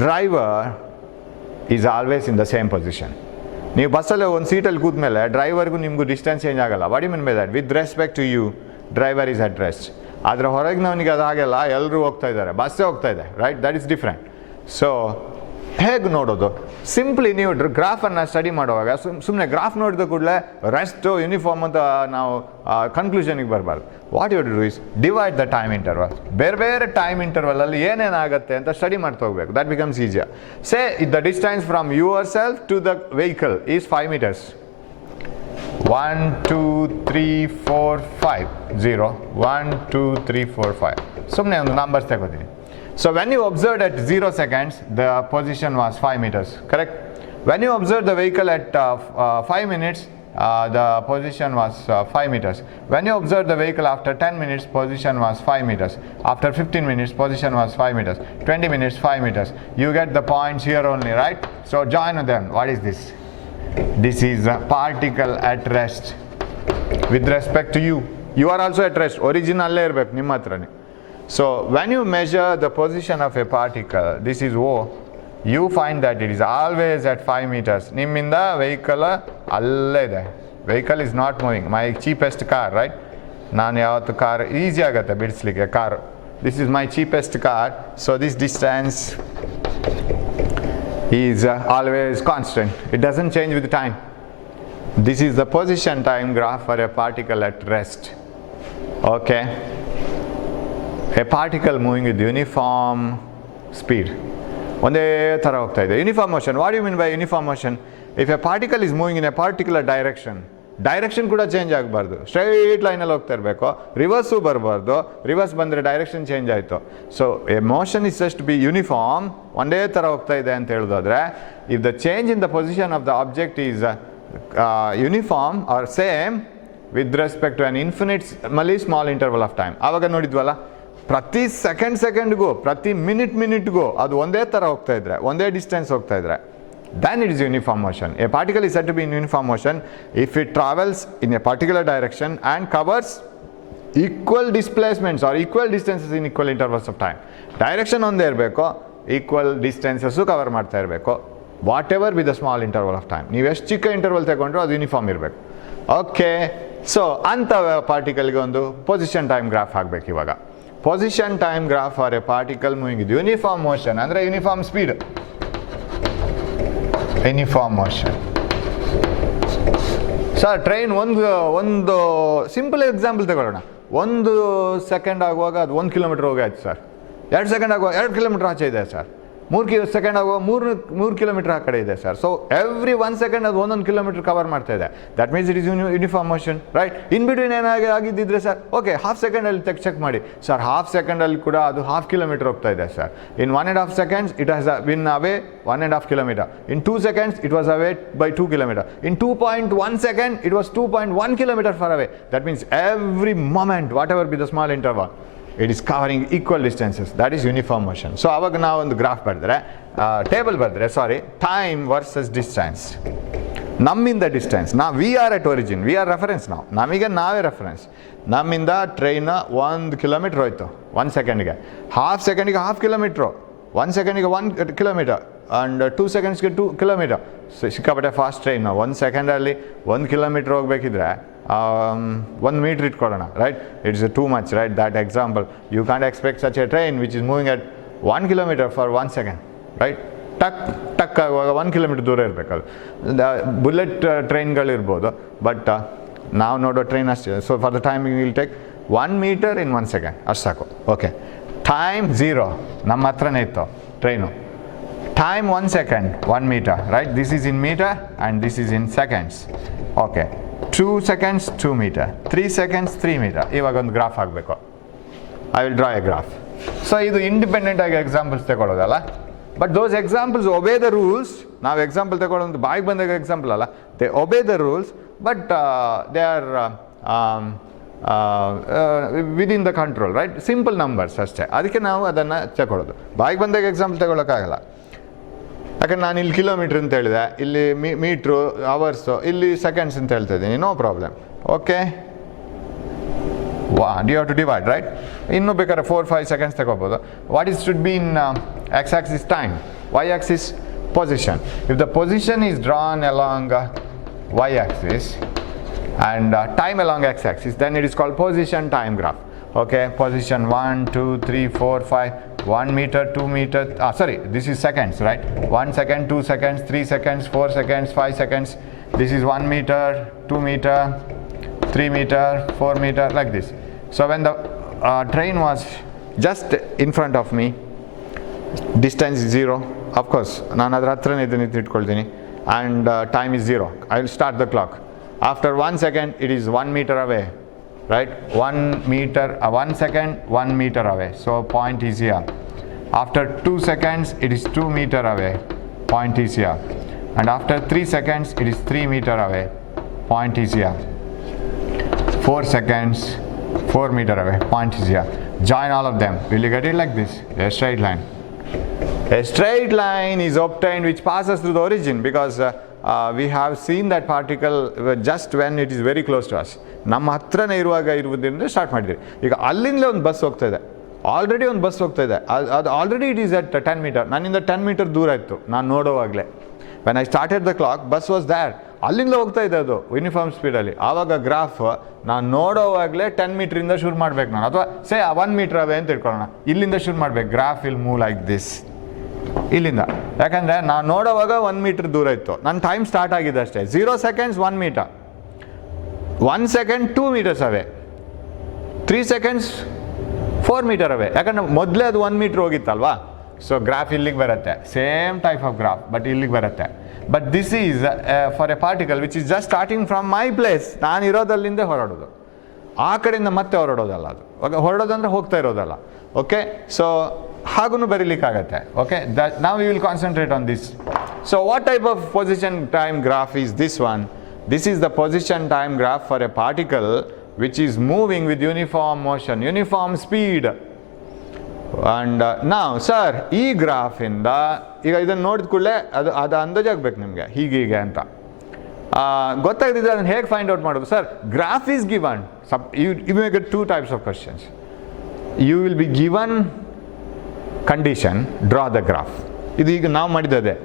driver is always in the same position. ನೀವು ಬಸ್ಸಲ್ಲಿ ಒಂದು ಸೀಟಲ್ಲಿ ಕೂತ್ಮೇಲೆ ಡ್ರೈವರ್ಗೂ ನಿಮಗೂ distance change ಆಗಲ್ಲ. What you mean by that? With respect to you, driver is at rest. ಅದರ ಹೊರಗಿನವನಿಗೆ ಅದು ಹಾಗೆಲ್ಲ, ಎಲ್ಲರೂ ಹೋಗ್ತಾ ಇದ್ದಾರೆ, ಬಸ್ಸೇ ಹೋಗ್ತಾ ಇದೆ, right? That is different. So ಹೇಗೆ ನೋಡೋದು? ಸಿಂಪ್ಲಿ ನೀವು ಗ್ರಾಫನ್ನು ಸ್ಟಡಿ ಮಾಡುವಾಗ ಸುಮ್ಮನೆ ಗ್ರಾಫ್ ನೋಡಿದ ಕೂಡಲೇ ರೆಸ್ಟು ಯೂನಿಫಾರ್ಮ್ ಅಂತ ನಾವು ಕನ್ಕ್ಲೂಷನಿಗೆ ಬರಬಾರ್ದು. What you do is divide the time interval. ಬೇರೆ ಬೇರೆ ಟೈಮ್ ಇಂಟರ್ವಲಲ್ಲಿ ಏನೇನಾಗುತ್ತೆ ಅಂತ ಸ್ಟಡಿ ಮಾಡ್ತಾ ಹೋಗಬೇಕು. That becomes easier. Say the distance from yourself to the vehicle is 5 meters. 1 2 3 4 5 0 1 2 3 4 5. ಸುಮ್ಮನೆ ಒಂದು ನಂಬರ್ಸ್ ತಗೋತೀನಿ. So when you observed at 0 seconds, the position was 5 meters, correct? When you observed the vehicle at 5 minutes, the position was 5 meters. When you observed the vehicle after 10 minutes, position was 5 meters. After 15 minutes, position was 5 meters. 20 minutes, 5 meters. You get the points here only, right? So join them. What is this? This is a particle at rest. With respect to you, you are also at rest. Origin allé irbeku nimma hatrane. So when you measure the position of a particle, this is O, you find that it is always at 5 meters. Nimminda vehicle alle ide. Vehicle is not moving. My cheapest car, right? Naan yavattu car easy agutte bidislike car. This is my cheapest car. So this distance is always constant. It doesn't change with time. This is the position time graph for a particle at rest. Okay. A particle moving with uniform speed. ಒಂದೇ ಥರ ಹೋಗ್ತಾ ಇದೆ. Uniform motion. What you mean by uniform motion? If a particle is moving in a particular direction ಕೂಡ change ಆಗಬಾರ್ದು. Straight ಲೈನಲ್ಲಿ ಹೋಗ್ತಾ ಇರಬೇಕು, reverse ಬರಬಾರ್ದು. ರಿವರ್ಸ್ ಬಂದರೆ ಡೈರೆಕ್ಷನ್ ಚೇಂಜ್ ಆಯಿತು. So a motion is just be uniform, ಒಂದೇ ಥರ ಹೋಗ್ತಾ ಇದೆ ಅಂತ ಹೇಳೋದಾದ್ರೆ, if the change in the position of the object is uniform or same with respect to on infinitely small interval of time. ಆವಾಗ ನೋಡಿದ್ವಲ್ಲ, ಪ್ರತಿ ಸೆಕೆಂಡ್ಗೂ ಪ್ರತಿ ಮಿನಿಟ್ಗೂ ಅದು ಒಂದೇ ಥರ ಹೋಗ್ತಾ ಇದ್ರೆ, ಒಂದೇ ಡಿಸ್ಟೆನ್ಸ್ ಹೋಗ್ತಾ ಇದ್ರೆ, then it is uniform motion. A particle is said to be in uniform motion if it travels in a particular direction and covers equal displacements or equal distances in equal intervals of time. Direction ಒಂದೇ ಇರಬೇಕು, equal distances cover ಮಾಡ್ತಾ ಇರಬೇಕು, what ever with the small interval of time. ನೀವು ಎಷ್ಟು ಚಿಕ್ಕ ಇಂಟರ್ವಲ್ ತಗೊಂಡ್ರು ಅದು ಯೂನಿಫಾರ್ಮ್ ಇರಬೇಕು. ಓಕೆ. ಸೊ ಅಂಥ ಪಾರ್ಟಿಕಲ್ಗೆ ಒಂದು ಪೊಸಿಷನ್ ಟೈಮ್ ಗ್ರಾಫ್ ಆಗಬೇಕು. ಇವಾಗ position time graph for a particle moving with uniform motion ಅಂದರೆ uniform speed. Uniform motion. Sir train ಒಂದು ಸಿಂಪಲ್ ಎಕ್ಸಾಂಪಲ್ ತಗೊಳ್ಳೋಣ. 1 ಸೆಕೆಂಡ್ ಆಗುವಾಗ ಅದು 1 ಕಿಲೋಮೀಟರ್ ಹೋಗಾಯ್ತು ಸರ್. 2 ಸೆಕೆಂಡ್ ಆಗುವಾಗ 2 ಕಿಲೋಮೀಟರ್ ಆಚೆ ಇದೆ ಸರ್. 3 ಸೆಕೆಂಡ್ ಆಗುವಾಗ 3 ಕಿಲೋಮೀಟರ್ ಆ ಕಡೆ ಇದೆ ಸರ್. ಸೊ ಎವ್ರಿ 1 ಸೆಕೆಂಡ್ ಅದು 1 ಕಿಲೋಮೀಟರ್ ಕವರ್ ಮಾಡ್ತಾ ಇದೆ. That means it is uniform motion, right? In between ಏನಾಗಿ ಆಗಿದ್ದಿದ್ರೆ ಸರ್, ಓಕೆ ಹಾಫ್ ಸೆಕೆಂಡಲ್ಲಿ ಚೆಕ್ ಮಾಡಿ ಸರ್. ಹಾಫ್ ಸೆಕೆಂಡಲ್ಲಿ ಕೂಡ ಅದು ಹಾಫ್ ಕಿಲೋಮೀಟರ್ ಹೋಗ್ತಾ ಇದೆ ಸರ್. ಇನ್ 1.5 seconds it has been away 1.5 kilometer. In 2 seconds it was away ಬೈ 2 kilometer. In 2.1 second it was 2.1 kilometer far away. That means every moment, whatever be the small interval, it is covering equal distances. That is uniform motion. So aವಾಗ ನಾವು ಒಂದು graph ಬರೆದ್ರೆ, table ಬರೆದ್ರೆ, time versus distance. ನಮ್ಮಿಂದ distance, we are at origin, we are reference. ನಮಗೆ ನಾವೇ reference. ನಮ್ಮಿಂದ train 1 kilometer ಹೋಯ್ತು 1 ಸೆಕೆಂಡ್ಗೆ, ಹಾಫ್ ಸೆಕೆಂಡಿಗೆ ಹಾಫ್ ಕಿಲೋಮೀಟ್ರು, 1 ಸೆಕೆಂಡಿಗೆ 1 kilometer, ಆ್ಯಂಡ್ 2 secondsಗೆ 2 kilometer. ಸಿಕ್ಕಾಪಟ್ಟೆ ಫಾಸ್ಟ್ ಟ್ರೈನ್. 1 ಸೆಕೆಂಡಲ್ಲಿ 1 kilometer ಹೋಗ್ಬೇಕಿದ್ರೆ 1 meter ಇಟ್ಕೊಳ್ಳೋಣ, right? It's too much, right? That example you can't expect such a train which is moving at 1 kilometer for 1 second, right? ಟಕ್ ಆಗುವಾಗ 1 kilometer ದೂರ ಇರಬೇಕದು. ಬುಲೆಟ್ ಟ್ರೈನ್ಗಳಿರ್ಬೋದು, ಬಟ್ ನಾವು ನೋಡೋ ಟ್ರೈನ್ ಅಷ್ಟೇ. So for the timing will take 1 meter ಇನ್ 1 second, ಅಷ್ಟು ಸಾಕು. ಓಕೆ, ಟೈಮ್ 0 ನಮ್ಮ ಹತ್ರನೇ ಇತ್ತು ಟ್ರೈನು. Time 1 second, 1 meter, right? This is in meter and this is in seconds. Okay, 2 seconds, 2 meter, 3 seconds, 3 meter. ಇವಾಗ ಒಂದು ಗ್ರಾಫ್ ಆಗಬೇಕು. I will draw a graph. So ಇದು ಇಂಡಿಪೆಂಡೆಂಟ್ ಆಗಿ ಎಕ್ಸಾಂಪಲ್ಸ್ ತಗೊಳ್ಳೋದಲ್ಲ, but those examples obey the rules. ನಾವು ಎಕ್ಸಾಂಪಲ್ ತಗೊಳ್ಳೋದು ಬಾಯಿಗೆ ಬಂದಾಗ ಎಕ್ಸಾಂಪಲ್ ಅಲ್ಲ, they obey the rules, but they are within the control, right? Simple numbers ಅಷ್ಟೇ. ಅದಕ್ಕೆ ನಾವು ಅದನ್ನು ತಗೊಳ್ಳೋದು. ಬಾಯಿಗೆ ಬಂದಾಗ ಎಕ್ಸಾಂಪಲ್ ತಗೊಳ್ಳೋಕ್ಕಾಗಲ್ಲ. ಯಾಕಂದ್ರೆ ನಾನು ಇಲ್ಲಿ ಕಿಲೋಮೀಟ್ರ್ ಅಂತ ಹೇಳಿದೆ, ಇಲ್ಲಿ ಮೀಟ್ರು, ಅವರ್ಸು, ಇಲ್ಲಿ ಸೆಕೆಂಡ್ಸ್ ಅಂತ ಹೇಳ್ತಾ ಇದ್ದೀನಿ, no problem. Okay, you have to divide, right? ಇನ್ನೂ ಬೇಕಾದ್ರೆ 4-5 seconds ತಗೋಬೋದು. What is should be in x axis time, y axis position. If the position is drawn along y axis and time along x axis, then it is called position time graph. Okay, position 1, 2, 3, 4, 5, 1 meter, 2 meter, this is seconds, right? 1 second, 2 seconds, 3 seconds, 4 seconds, 5 seconds. This is 1 meter, 2 meter, 3 meter, 4 meter, like this. So when the train was just in front of me, distance is 0. Of course, ನಾನು ಅದರ ಹತ್ರನೇ ಇದನ್ನು ಇಟ್ಕೊಳ್ತೀನಿ, and time is 0. I will start the clock. After 1 second, it is 1 meter away, right? 1 meter, 1 second, 1 meter away. So point is here. After 2 seconds, it is 2 meter away. Point is here. And after 3 seconds, it is 3 meter away. Point is here. 4 seconds, 4 meter away. Point is here. Join all of them. Will you get it like this? A straight line. A straight line is obtained which passes through the origin, because we have seen that particle just when it is very close to us. ನಮ್ಮ ಹತ್ರನೇ ಇರುವುದರಿಂದ ಸ್ಟಾರ್ಟ್ ಮಾಡಿದ್ರಿ. ಈಗ ಅಲ್ಲಿಂದಲೇ ಒಂದು ಬಸ್ ಹೋಗ್ತಾ ಇದೆ, ಆಲ್ರೆಡಿ ಒಂದು ಬಸ್ ಹೋಗ್ತಾ ಇದೆ. ಅದು already it is at 10 meter. ನನ್ನಿಂದ 10 meter ದೂರ ಇತ್ತು ನಾನು ನೋಡೋವಾಗಲೇ. When I started the clock, bus was there. ಅಲ್ಲಿಂದ ಹೋಗ್ತಾ ಇದೆ ಅದು ಯೂನಿಫಾರ್ಮ್ ಸ್ಪೀಡಲ್ಲಿ. ಆವಾಗ ಗ್ರಾಫ್ ನಾನು ನೋಡೋವಾಗಲೇ 10 meter ಶುರು ಮಾಡ್ಬೇಕು ನಾನು, ಅಥವಾ 1 meter ಅವೇ ಅಂತ ಇಟ್ಕೊಳ್ಳೋಣ. ಇಲ್ಲಿಂದ ಶುರು ಮಾಡ್ಬೇಕು. Graph will move like this, ಇಲ್ಲಿಂದ. ಯಾಕಂದರೆ ನಾನು ನೋಡೋವಾಗ 1 meter ದೂರ ಇತ್ತು, ನನ್ನ ಟೈಮ್ ಸ್ಟಾರ್ಟ್ ಆಗಿದೆ ಅಷ್ಟೇ. 0 seconds 1 meter, 1 second 2 meters ಅವೇ, 3 seconds 4 meter ಅವೇ. ಯಾಕಂದ್ರೆ ಮೊದಲೇ ಅದು 1 meter ಹೋಗಿತ್ತಲ್ವಾ. ಸೊ ಗ್ರಾಫ್ ಇಲ್ಲಿಗೆ ಬರುತ್ತೆ, same type of graph, but ಇಲ್ಲಿಗೆ ಬರುತ್ತೆ. But this is for a particle which is just starting from my place. ನಾನು ಇರೋದಲ್ಲಿಂದ ಹೊರಡೋದು, ಆ ಕಡೆಯಿಂದ ಮತ್ತೆ ಹೊರಡೋದಲ್ಲ ಅದು. ಓಕೆ, ಹೊರಡೋದಂದ್ರೆ ಹೋಗ್ತಾ ಇರೋದಲ್ಲ. ಓಕೆ, ಸೊ ಹಾಗೂ ಬರೀಲಿಕ್ಕಾಗತ್ತೆ. ಓಕೆ, ನಾವು we will concentrate on this. So what type of position time graph is this one? This is the position time graph for a particle which is moving with uniform motion, uniform speed. And now sir, ಈ ಗ್ರಾಫ್ ಇಂದ ಈಗ ಇದನ್ನು ನೋಡಿದ ಕೂಡಲೇ ಅದು ಅಂದಾಜಾಗಬೇಕು ನಿಮಗೆ, ಹೀಗೆ ಅಂತ ಗೊತ್ತಾಗದಿದ್ರೆ ಅದನ್ನು ಹೇಗೆ ಫೈಂಡ್ ಔಟ್ ಮಾಡೋದು? Sir, graph is given. You may get 2 types of questions. You will be given condition, draw the graph. ಇದು ಈಗ ನಾವು ಮಾಡಿದ್ದದೆ.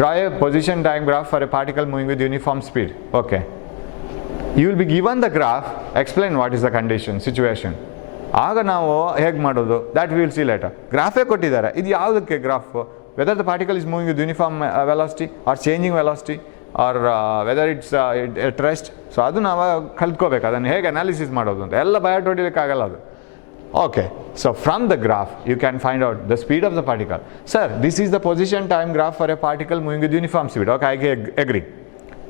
Draw a position time graph for a particle moving with uniform speed. Okay. You will be given the graph, explain what is the condition, situation. ಆಗ ನಾವು ಹೇಗೆ ಮಾಡೋದು, that will see later. ಗ್ರಾಫೇ ಕೊಟ್ಟಿದ್ದಾರೆ, ಇದು ಯಾವುದಕ್ಕೆ graph? Whether the particle is moving with uniform velocity or changing velocity or whether it's at rest. So ಅದು ನಾವು ಕಲ್ತ್ಕೋಬೇಕು, ಅದನ್ನು ಹೇಗೆ ಅನಾಲಿಸಿಸ್ ಮಾಡೋದು ಅಂತ. ಎಲ್ಲ ಬಯಾಟ್ ಹೊಡಿಲಿಕ್ಕಾಗಲ್ಲ ಅದು. Okay, so from the graph you can find out the speed of the particle. Sir, this is the position time graph for a particle moving with uniform speed. Okay, I agree.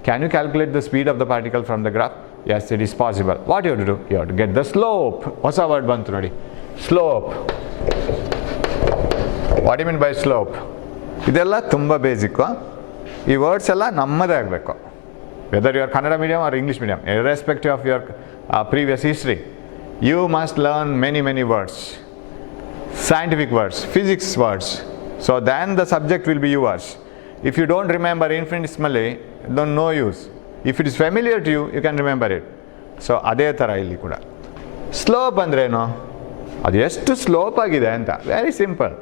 Can you calculate the speed of the particle from the graph? Yes, it is possible. What you have to do? You have to get the slope. What's our word bantu nodi? Slope. What do you mean by slope? ಇದೆಲ್ಲ ತುಂಬ ಬೇಸಿಕ್ಕು. ಈ ವರ್ಡ್ಸ್ ಎಲ್ಲ ನಮ್ಮದೇ ಆಗಬೇಕು, whether you are Kannada medium or English medium, irrespective of your previous history. You must learn many words, scientific words, physics words. So then the subject will be yours. If you don't remember infinitesimally, then no use. If it is familiar to you, you can remember it. So ಅದೇ ಥರ ಇಲ್ಲಿ ಕೂಡ. ಸ್ಲೋಪ್ ಅಂದ್ರೇನು, ಅದು ಎಷ್ಟು slope ಆಗಿದೆ ಅಂತ. Very simple.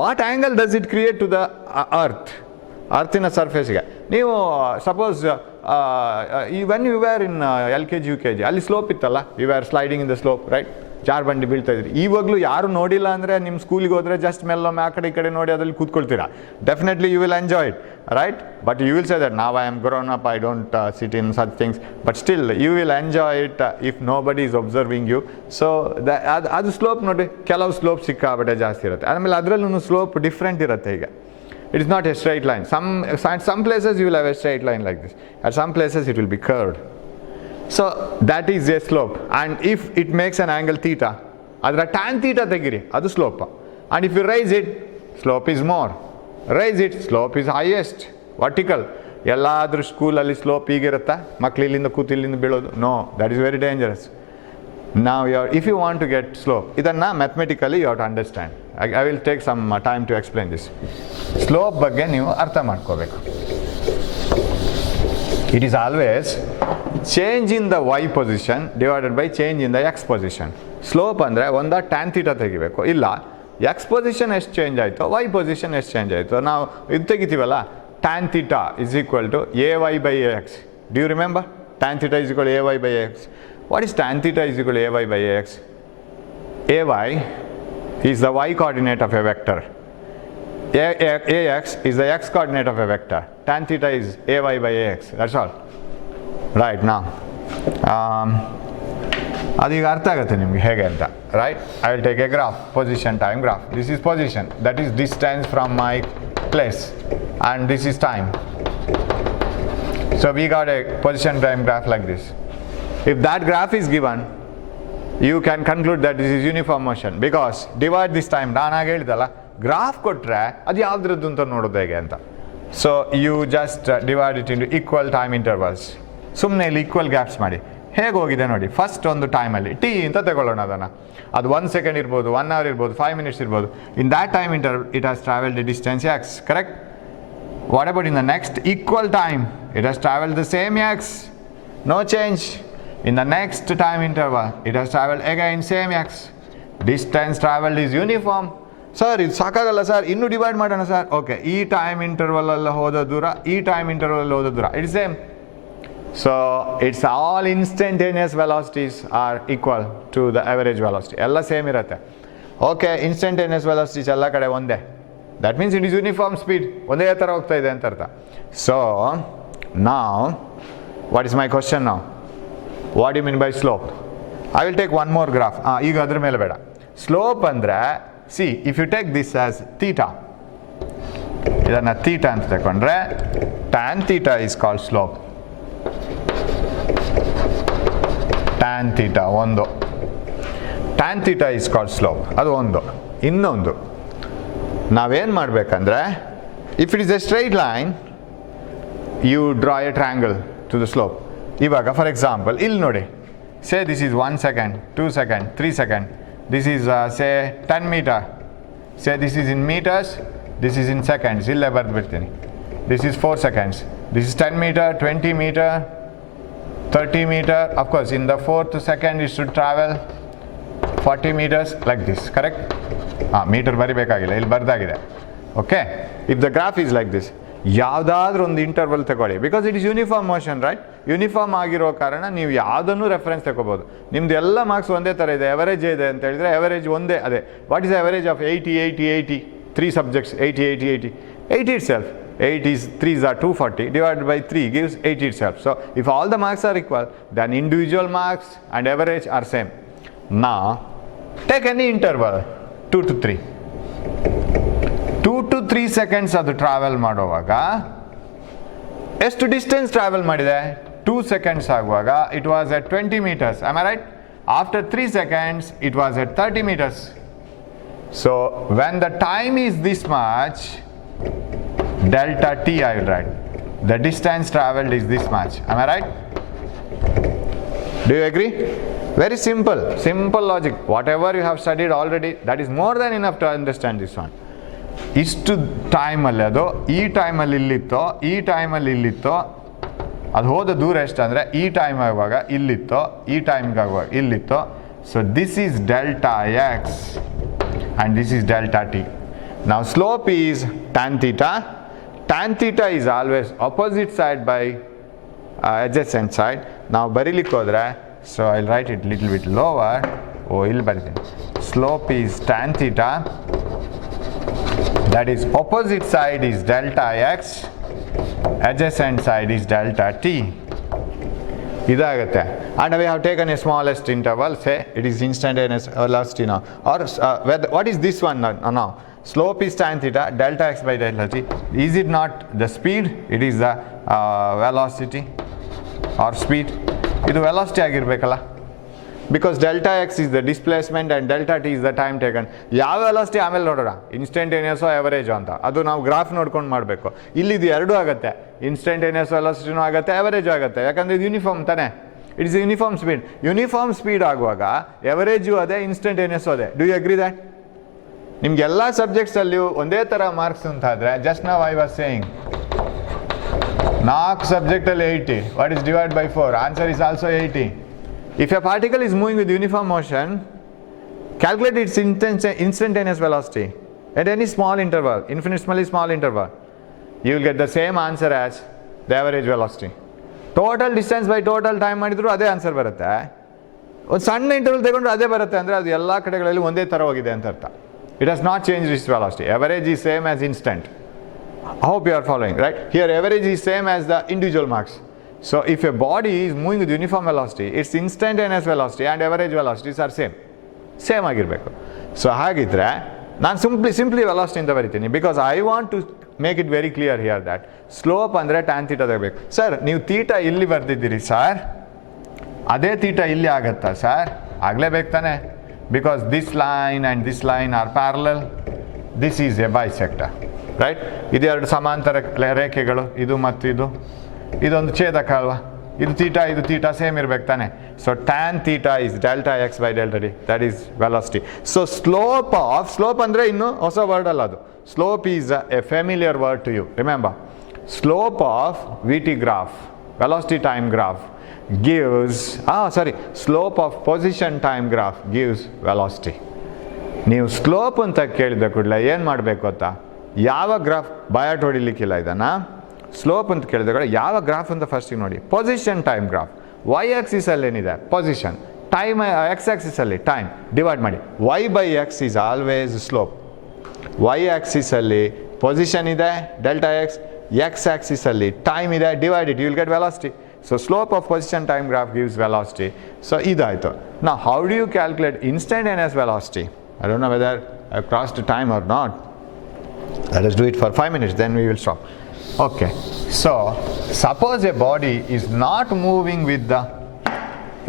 What angle does it create to the ಅರ್ತಿನ ಸರ್ಫೇಸ್ಗೆ. ನೀವು suppose when you were in LKG UKG ಅಲ್ಲಿ ಸ್ಲೋಪ್ ಇತ್ತಲ್ಲ, you were sliding in the slope, right? ಜಾರ್ ಬಂಡಿ ಬೀಳ್ತಾ ಇದ್ರಿ. ಇವಾಗಲೂ ಯಾರು ನೋಡಿಲ್ಲ ಅಂದರೆ ನಿಮ್ಮ ಸ್ಕೂಲಿಗೆ ಹೋದರೆ ಜಸ್ಟ್ ಮೆಲ್ಲೊಮ್ಮೆ ಆ ಕಡೆ ಈ ಕಡೆ ನೋಡಿ ಅದ್ರಲ್ಲಿ ಕೂತ್ಕೊಳ್ತೀರಾ. Definitely you will enjoy it, right? But you will say that now I am grown up, I don't sit in such things. But still you will enjoy it if nobody is observing you. So ಅದು slope ನೋಡಿ, ಕೆಲವು ಸ್ಲೋಪ್ ಸಿಕ್ಕಾಬಟ್ಟೆ ಜಾಸ್ತಿ ಇರುತ್ತೆ. ಆಮೇಲೆ ಅದರಲ್ಲೂ slope different ಇರುತ್ತೆ. ಈಗ it is not a straight line. Some places you will have a straight line like this. At some places it will be curved. So that is a slope. And if it makes an angle theta, adra tan theta tegiri, adu slope. And if you raise it, slope is more. Raise it, slope is highest, vertical. ಎಲ್ಲಾದ್ರೂ ಸ್ಕೂಲಲ್ಲಿ ಸ್ಲೋಪ್ ಹೀಗಿರುತ್ತಾ, ಮಕ್ಳು ಇಲ್ಲಿಂದ ಕೂತು ಇಲ್ಲಿಂದ ಬೀಳೋದು? No, that is very dangerous. Now if you want to get slope, idanna mathematically you have to understand. I will take some time to explain this. Slope ಬಗ್ಗೆ ನೀವು ಅರ್ಥ ಮಾಡ್ಕೋಬೇಕು. It is always change in the y position divided by change in the x position. Slope ಅಂದರೆ ಒಂದ tan theta ತೆಗಿಬೇಕು, ಇಲ್ಲ x position ಎಷ್ಟು change ಆಯಿತು, y ಪೊಸಿಷನ್ ಎಷ್ಟು ಚೇಂಜ್ ಆಯಿತು. ನಾವು ಇದು ತೆಗಿತೀವಲ್ಲ, tan theta is equal to ay/ax. Do you remember? Tan theta is equal to ay/ax. What is tan theta is equal to ay/ax? Ay is the y coordinate of a vector. Ax is the x coordinate of a vector. Tan theta is ay/ax. That's all. Right now. ಅದೀಗ ಅರ್ಥ ಆಗುತ್ತೆ ನಿಮಗೆ ಹೇಗೆ ಅಂತ, right? I will take A graph, position time graph. This is position, that is distance from my place, and this is time. So we got a position time graph like this. If that graph is given, you can conclude that this is uniform motion, because divide this time. ನಾನು ಆಗ ಹೇಳಿದಲ್ಲ, ಗ್ರಾಫ್ ಕೊಟ್ಟರೆ ಅದು ಯಾವುದ್ರದ್ದು ಅಂತ ನೋಡೋದು ಹೇಗೆ ಅಂತ. So you just divide it into equal time intervals. ಸುಮ್ಮನೆ ಇಲ್ಲಿ ಈಕ್ವಲ್ ಗ್ಯಾಪ್ಸ್ ಮಾಡಿ. ಹೇಗೆ ಹೋಗಿದೆ ನೋಡಿ, ಫಸ್ಟ್ ಒಂದು ಟೈಮಲ್ಲಿ ಟಿ ಅಂತ ತಗೊಳ್ಳೋಣ ಅದನ್ನು. ಅದು 1 second ಇರ್ಬೋದು, 1 hour ಇರ್ಬೋದು, 5 minutes ಇರ್ಬೋದು. In that time interval it has travelled distance X, correct? What about in the next equal time? It has traveled the same x, no change. In the next time interval, it has traveled again same x. Distance traveled is uniform. Sir, ಇದು ಸಾಕಾಗಲ್ಲ ಸರ್, ಇನ್ನೂ divide ಮಾಡೋಣ sir. Okay, ಈ time interval ಅಲ್ಲಿ ಹೋದ ದೂರ, ಈ time interval ಅಲ್ಲಿ ಹೋದ ದೂರ, it's same. So it's all instantaneous velocities are equal to the average velocity. ಎಲ್ಲ ಸೇಮ್ ಇರುತ್ತೆ. ಓಕೆ, ಇನ್ಸ್ಟಂಟೇನಿಯಸ್ ವೆಲಾಸಿಟೀಸ್ ಎಲ್ಲ ಕಡೆ ಒಂದೇ. That means it is uniform speed. ಒಂದೇ ಥರ ಹೋಗ್ತಾ ಇದೆ ಅಂತ ಅರ್ಥ. So now what is my question now? What do you mean by slope? I will take one more graph. ಈಗ ಅದ್ರ ಮೇಲೆ ಬೇಡ. ಸ್ಲೋಪ್ ಅಂದರೆ, see, if you take this as theta, ಇದನ್ನು theta ಅಂತ ತಗೊಂಡ್ರೆ tan theta is called slope. Tan theta ಒಂದು, tan theta is called slope. ಅದು ಒಂದು. ಇನ್ನೊಂದು ನಾವೇನು ಮಾಡಬೇಕಂದ್ರೆ, if it is a straight line, you draw a triangle to the slope. ಇವಾಗ ಫಾರ್ ಎಕ್ಸಾಂಪಲ್ ಇಲ್ಲಿ ನೋಡಿ, say this is 1 second, 2 second, 3 second. This is say 10 meter. Say this is in meters, this is in seconds. ಇಲ್ಲೇ ಬರೆದ್ಬಿಡ್ತೀನಿ. This is 4 seconds. This is 10 meter, 20 meter, 30 meter. Of course in the 4th second it should travel 40 meters like this, correct? Meter ಬರಿಬೇಕಾಗಿಲ್ಲ, ಇಲ್ಲಿ ಬರ್ದಾಗಿದೆ. Okay, if the graph is like this, ಯಾವುದಾದ್ರೂ ಒಂದು interval ತಗೊಳ್ಳಿ, because it is uniform motion right. Uniform ಆಗಿರೋ ಕಾರಣ ನೀವು ಯಾವುದನ್ನು ರೆಫರೆನ್ಸ್ ತಗೋಬೋದು. ನಿಮ್ದು ಎಲ್ಲ ಮಾರ್ಕ್ಸ್ ಒಂದೇ ಥರ ಇದೆ, ಎವರೇಜ್ ಇದೆ ಅಂತ ಹೇಳಿದರೆ ಎವರೇಜ್ ಒಂದೇ. ಅದೇ ವಾಟ್ ಇಸ್ ಎವರೇಜ್ ಆಫ್ 80 80 80 3 subjects 80 80 80 80 itself. 8 is 3s are 240 divided by 3 gives 80 itself. So if all the marks are equal, then individual marks and average are same. Now take any interval 2 to 3. 2 to 3 seconds ಅದು ಟ್ರಾವೆಲ್ ಮಾಡುವಾಗ ಎಷ್ಟು ಡಿಸ್ಟೆನ್ಸ್ ಟ್ರಾವೆಲ್ ಮಾಡಿದೆ? 2 seconds ಆಗುವಾಗ it was at 20 meters. Am I right? After 3 seconds it was at 30 meters. So when the time is this much, delta t I will write. The distance traveled is this much. Am I right? Do you agree? Very simple logic. Whatever you have studied already, that is more than enough to understand this one. ಇಷ್ಟು ಟೈಮಲ್ಲಿ ಅದು ಈ ಟೈಮಲ್ಲಿ ಇಲ್ಲಿತ್ತೋ, ಈ ಟೈಮಲ್ಲಿ ಇಲ್ಲಿತ್ತೋ, ಅದು ಹೋದ ದೂರ ಎಷ್ಟು ಅಂದರೆ ಈ ಟೈಮ್ ಆಗುವಾಗ ಇಲ್ಲಿತ್ತೋ, ಈ ಟೈಮ್ಗೆ ಆಗುವಾಗ ಇಲ್ಲಿತ್ತೋ. So this is delta x and this is delta t. ನಾವು slope is tan theta. Tan theta is always opposite side by adjacent side. ನಾವು ಬರೀಲಿಕ್ಕೆ ಹೋದರೆ, so I will write it little bit lower. ಇಲ್ಲಿ ಬರಿತೀನಿ. Slope is tan theta, that is opposite side is delta x, adjacent side is delta t. ಇದಾಗುತ್ತೆ. And we have taken a smallest interval, say it is instantaneous velocity now, or what is this one now? Slope is tan theta, delta x by delta t. Is it not the speed? It is the velocity or speed. ಇದು velocity ಆಗಿರಬೇಕಲ್ಲ, because delta x is the displacement and delta t is the time taken. ಯಾವ velocity ಆಮೇಲೆ ನೋಡೋಣ, ಇನ್ಸ್ಟಂಟೇನಿಯಸೋ ಎವರೇಜು ಅಂತ, ಅದು ನಾವು ಗ್ರಾಫ್ ನೋಡ್ಕೊಂಡು ಮಾಡಬೇಕು. ಇಲ್ಲಿದು ಎರಡೂ ಆಗುತ್ತೆ, ಇನ್ಸ್ಟಂಟೇನಿಯಸ್ ವೆಲಾಸಿಟಿನೂ ಆಗುತ್ತೆ, ಎವರೇಜು ಆಗುತ್ತೆ, ಯಾಕಂದರೆ ಇದು ಯೂನಿಫಾರ್ಮ್ ತಾನೇ. It is uniform speed. Uniform speed ಆಗುವಾಗ ಎವರೇಜು ಅದೇ, ಇನ್ಸ್ಟಂಟೇನಿಯಸ್ಸು ಅದೇ. Do you agree that? ನಿಮ್ಗೆಲ್ಲ ಸಬ್ಜೆಕ್ಟ್ಸಲ್ಲಿಯೂ ಒಂದೇ ಥರ ಮಾರ್ಕ್ಸ್ ಅಂತಾದರೆ, ಜಸ್ಟ್ ನಾವು ಐ ವಾಸ್ ಸೇಯಿಂಗ್ 4 ಸಬ್ಜೆಕ್ಟಲ್ಲಿ 80, what is divide by 4? Answer is also 80. If a particle is moving with uniform motion, calculate its instantaneous velocity at any small interval, infinitesimally small interval. You will get the same answer as the average velocity. Total distance by total time ಮಾಡಿದ್ರು ಅದೇ ಆನ್ಸರ್ ಬರುತ್ತೆ. ಒಂದು ಸಣ್ಣ ಇಂಟರ್ವಲ್ ತಗೊಂಡ್ರೆ ಅದೇ ಬರುತ್ತೆ ಅಂದರೆ ಅದು ಎಲ್ಲ ಕಡೆಗಳಲ್ಲಿ ಒಂದೇ ಥರ ಹೋಗಿದೆ ಅಂತ ಅರ್ಥ. It has not changed its velocity. Average is same as instant. I hope you are following, right? Here average is same as the individual marks. So if a body is moving with uniform velocity, its instantaneous velocity and average velocities are same ಆಗಿರಬೇಕು. So ಹಾಗಿದ್ರೆ ನಾನು simply velocity ಅಂತ ಬರಿತೀನಿ, because I want to make it very clear here that slope ಅಂದರೆ tan theta ತಗೋಬೇಕು. Sir ನೀವು theta ಇಲ್ಲಿ ಬರ್ದಿದ್ದೀರಿ ಸರ್, ಅದೇ ತೀಟಾ ಇಲ್ಲಿ ಆಗತ್ತಾ ಸರ್? ಆಗಲೇಬೇಕು ತಾನೆ, because this line and this line are parallel, this is A bisector right. ಇದು ಎರಡು ಸಮಾಂತರ ರೇಖೆಗಳು, ಇದು ಮತ್ತು ಇದೊಂದು ಛೇದಕ ಅಲ್ವಾ? ಇದು ತೀಟಾ ಸೇಮ್ ಇರ್ಬೇಕು ತಾನೆ. So tan theta is delta x by delta t, that is velocity. So slope ಅಂದರೆ ಇನ್ನು ಹೊಸ ವರ್ಡ್ ಅಲ್ಲ ಅದು. Slope is a familiar word to you. Remember, slope of v t graph, velocity time graph gives slope of position time graph gives velocity. ನೀವು ಸ್ಲೋಪ್ ಅಂತ ಕೇಳಿದ ಕೂಡಲೇ ಏನು ಮಾಡಬೇಕು ಗೊತ್ತಾ? ಯಾವ ಗ್ರಾಫ್ ಬಯಾಟ್ ಹೊಡಿಲಿಕ್ಕಿಲ್ಲ ಇದನ್ನು. ಸ್ಲೋಪ್ ಅಂತ ಕೇಳಿದ ಕೂಡ ಯಾವ ಗ್ರಾಫ್ ಅಂತ ಫಸ್ಟಿಗೆ ನೋಡಿ. ಪೊಸಿಷನ್ ಟೈಮ್ ಗ್ರಾಫ್, ವೈ ಆಕ್ಸಿಸಲ್ಲಿ ಏನಿದೆ ಪೊಸಿಷನ್, ಟೈಮ್ ಎಕ್ಸ್ ಆಕ್ಸಿಸಲ್ಲಿ ಟೈಮ್, ಡಿವೈಡ್ ಮಾಡಿ. Y by x is always slope. Y ಆಕ್ಸಿಸಲ್ಲಿ ಪೊಸಿಷನ್ ಇದೆ ಡೆಲ್ಟಾ ಎಕ್ಸ್, ಎಕ್ಸ್ ಆಕ್ಸಿಸಲ್ಲಿ ಟೈಮ್ ಇದೆ, divide it, you will get velocity. So slope of position time graph gives velocity. So idaito. Now how do you calculate instantaneous velocity? I don't know whether I crossed time or not. Let us do it for 5 minutes, then we will stop. Okay. So suppose a body is not moving with the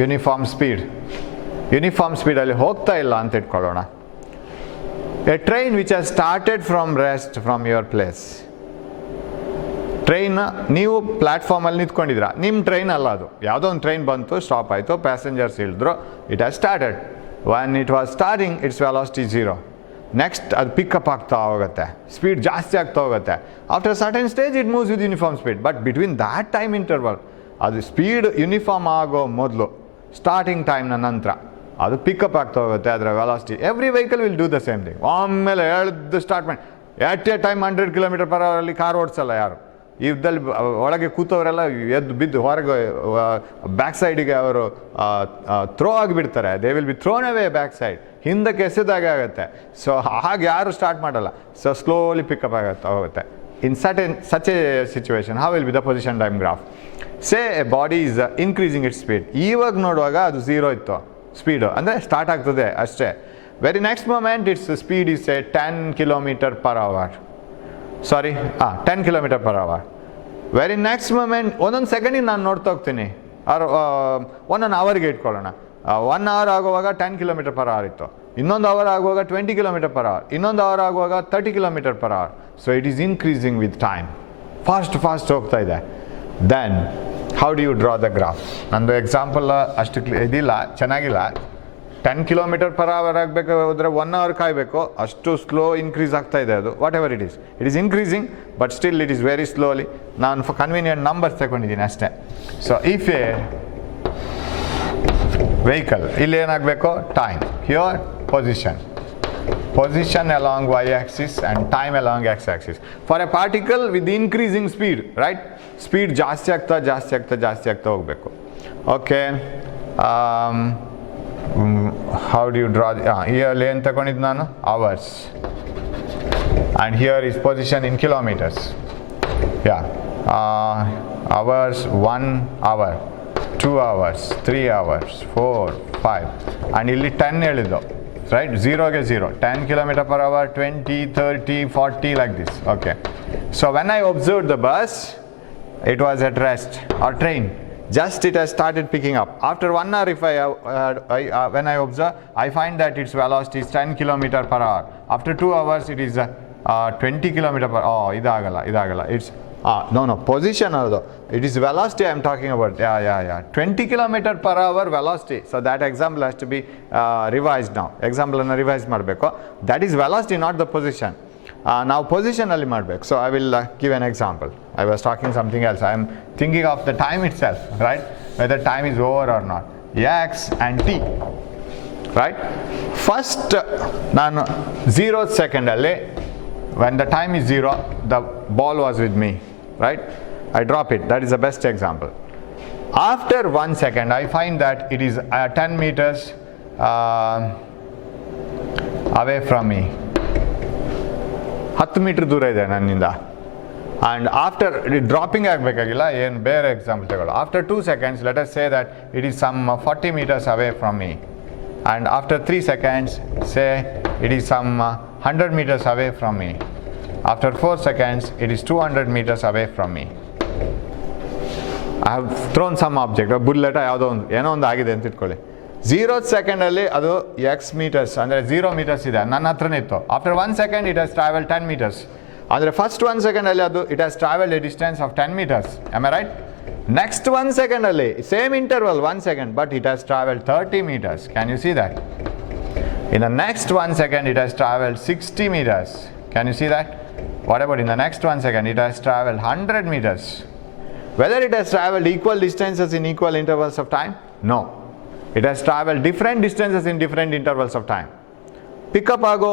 uniform speed. Uniform speed alli hogta illa anta itkolona. A train which has started from rest from your place. Train ನೀವು ಪ್ಲ್ಯಾಟ್ಫಾರ್ಮಲ್ಲಿ ನಿಂತ್ಕೊಂಡಿದ್ದೀರಾ, ನಿಮ್ಮ ಟ್ರೈನ್ ಅಲ್ಲ ಅದು, ಯಾವುದೋ ಒಂದು ಟ್ರೈನ್ ಬಂತು, stop ಆಯಿತು, ಪ್ಯಾಸೆಂಜರ್ಸ್ ಇಳಿದ್ರು, it has started. When it was starting its velocity 0. Next ಅದು ಪಿಕಪ್ ಆಗ್ತಾ ಹೋಗುತ್ತೆ, ಸ್ಪೀಡ್ ಜಾಸ್ತಿ ಆಗ್ತಾ ಹೋಗುತ್ತೆ. After certain stage it moves with uniform speed, but between that time interval ಅದು ಸ್ಪೀಡ್ ಯೂನಿಫಾರ್ಮ್ ಆಗೋ ಮೊದಲು ಸ್ಟಾರ್ಟಿಂಗ್ ಟೈಮ್ನ ನಂತರ ಅದು ಪಿಕಪ್ ಆಗ್ತಾ ಹೋಗುತ್ತೆ ಅದರ velocity. Every vehicle will do the same thing. ಆಮೇಲೆ ಎಳ್ದು ಸ್ಟಾರ್ಟ್ ಮಾಡಿ ಎಟ್ ಎ ಟೈಮ್ 100 km/h ಅಲ್ಲಿ ಕಾರ್ ಓಡಿಸಲ್ಲ ಯಾರು. ಯುದ್ಧದಲ್ಲಿ ಒಳಗೆ ಕೂತವರೆಲ್ಲ ಎದ್ದು ಬಿದ್ದು ಹೊರಗೆ ಬ್ಯಾಕ್ ಸೈಡಿಗೆ ಅವರು ಥ್ರೋ ಆಗಿಬಿಡ್ತಾರೆ. They will be thrown away back side, ಹಿಂದಕ್ಕೆ ಎಸೆದಾಗ ಆಗುತ್ತೆ. ಸೊ ಹಾಗೆ ಯಾರು ಸ್ಟಾರ್ಟ್ ಮಾಡಲ್ಲ. ಸೊ ಸ್ಲೋಲಿ ಪಿಕಪ್ ಹೋಗುತ್ತೆ. ಇನ್ such a situation, how will be the position time graph? Say a body is increasing its speed. ಇವಾಗ ನೋಡುವಾಗ ಅದು 0 ಇತ್ತು ಸ್ಪೀಡು, ಅಂದರೆ ಸ್ಟಾರ್ಟ್ ಆಗ್ತದೆ ಅಷ್ಟೇ. Very next moment its speed is 10 km/h. Sorry 10 km/h. Very next moment ಒಂದೊಂದು ಸೆಕೆಂಡಿಗೆ ನಾನು ನೋಡ್ತಾ ಹೋಗ್ತೀನಿ. ಒಂದೊಂದು ಅವರ್ಗೆ ಇಟ್ಕೊಳ್ಳೋಣ. 1 hour ಆಗುವಾಗ 10 km/h ಇತ್ತು, ಇನ್ನೊಂದು ಅವರ್ ಆಗುವಾಗ 20 km/h, ಇನ್ನೊಂದು ಅವರ್ ಆಗುವಾಗ 30 km/h. So it is increasing with time, fast ಹೋಗ್ತಾ ಇದೆ. Then how do you draw the graph? ನಂದು ಎಕ್ಸಾಂಪಲ್ ಅಷ್ಟು ಇದಿಲ್ಲ, ಚೆನ್ನಾಗಿಲ್ಲ. 10 km/h ಆಗಬೇಕು ಹೋದರೆ 1 hour ಕಾಯಬೇಕು, ಅಷ್ಟು ಸ್ಲೋ ಇನ್ಕ್ರೀಸ್ ಆಗ್ತಾ ಇದೆ ಅದು. What ever it is increasing, but still it is very slowly. ನಾನು ಕನ್ವೀನಿಯಂಟ್ ನಂಬರ್ಸ್ ತಗೊಂಡಿದ್ದೀನಿ ಅಷ್ಟೇ. ಸೊ ಇಫ್ ಎ ವೆಹಿಕಲ್, ಇಲ್ಲಿ ಏನಾಗಬೇಕು? Time. Here position along y-axis and time along x-axis. For a particle with increasing speed, right? Speed ಜಾಸ್ತಿ ಆಗ್ತಾ ಹೋಗಬೇಕು. Okay, how do you draw? Here ಏನು ತಗೊಂಡಿದ್ದು ನಾನು? hours. And here is position in kilometers. Hours, 1 hour, 2 hours, 3 hours, 4, 5. And ಇಲ್ಲಿ 10 ಹೇಳಿದ್ದು, right? 0ಗೆ 0, 10 km/h, 20, 30, 40, like this. Okay, so when I observed the bus, it was at rest, or train, just it has started picking up. After 1 hour, if when I observe, I find that its velocity is 10 km/h. After 2 hours, it is 20 km/h. ಇದಾಗಲ್ಲ. It's no, position also. It is velocity I am talking about. 20 km/h velocity. So that example has to be revised now. Example ಅನ್ನು ರಿವೈಸ್ ಮಾಡಬೇಕು. That is velocity, not the position. ನಾವು ಪೊಸಿಷನ್ ಅಲ್ಲಿ ಮಾಡಬೇಕು. So I will give an example. I was talking something else. I am thinking of the time itself, right? Whether time is over or not. X and t, right? First ನಾನು 0th second ಅಲ್ಲಿ, when the time is 0, the ball was with me, right? I drop it. That is the best example. After 1 second, I find that it is 10 meters away from me. 10 ಮೀಟರ್ ದೂರ ಇದೆ ನನ್ನಿಂದ. And after dropping ಆಗಬೇಕಾಗಿಲ್ಲ, ಏನು ಬೇರೆ ಎಕ್ಸಾಂಪಲ್ ತಗೊಳ್ಳೋ. After 2 seconds, let us say that it is some 40 meters away from me. And after 3 seconds, say it is some 100 meters away from me. After 4 seconds, it is 200 meters away from me. I have thrown some object, a bullet, ಏನೋ ಒಂದು ಆಗಿದೆ ಅಂತ ಇಟ್ಕೊಳ್ಳಿ. 0th second ಅಲ್ಲಿ ಅದು x meters, ಅಂದರೆ 0 meters ಇದೆ, ನನ್ನ ಹತ್ರನೇ ಇತ್ತು. After 1 second, it has traveled 10 meters. ಅಂದರೆ ಫಸ್ಟ್ 1 second ಅಲ್ಲಿ ಅದು it has traveled a distance of 10 meters. Am I right? Next 1 second ಅಲ್ಲಿ, same interval 1 second, but it has traveled 30 meters. Can you see that? In the next 1 second, it has traveled 60 meters. Can you see that? What about in the next 1 second? It has traveled 100 meters. Whether it has traveled equal distances in equal intervals of time? No. It has traveled different distances in different intervals of time. Pickup ಆಗೋ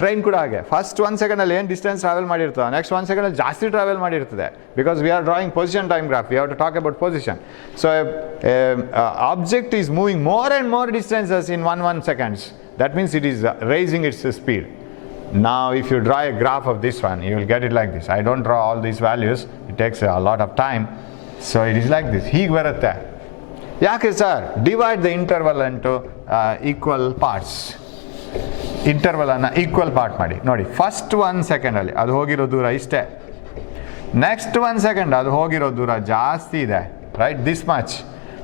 train ಕೂಡ ಹಾಗೆ, first 1 second ಅಲ್ಲಿ ಏನು distance travel ಮಾಡಿರ್ತದೆ, next 1 second ಅಲ್ಲಿ ಜಾಸ್ತಿ travel ಮಾಡಿರ್ತದೆ. Because we are drawing position time graph, we have to talk about position. So object is moving more and more distances in 1 seconds. That means it is raising its speed. Now if you draw a graph of this one, you will get it like this. I don't draw all these values, it takes a lot of time. So it is like this. ಹೀಗೆ ಬರುತ್ತೆ. ಯಾಕೆ sir? Divide the interval into equal parts. ಇಂಟರ್ವಲನ್ನು equal part ಮಾಡಿ. ನೋಡಿ, ಫಸ್ಟ್ 1 second ಅಲ್ಲಿ ಅದು ಹೋಗಿರೋ ದೂರ ಇಷ್ಟೇ, ನೆಕ್ಸ್ಟ್ 1 second ಅದು ಹೋಗಿರೋ ದೂರ ಜಾಸ್ತಿ ಇದೆ, right? This much.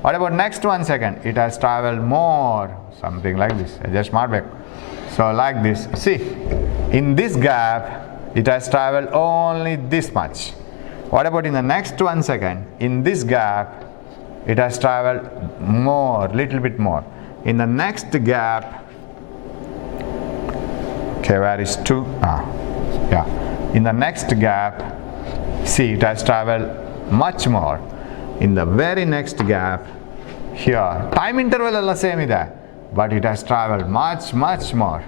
What about next 1 second? It has travelled more, something like this. Adjust ಮಾಡಬೇಕು. So like this. See, in this gap it has traveled only this much. What about in the next 1 second? In this gap it has traveled more, little bit more. In the next gap, okay, where is 2? In the next gap, see, it has traveled much more. In the very next gap, here, time interval alla same ide, but it has traveled much more.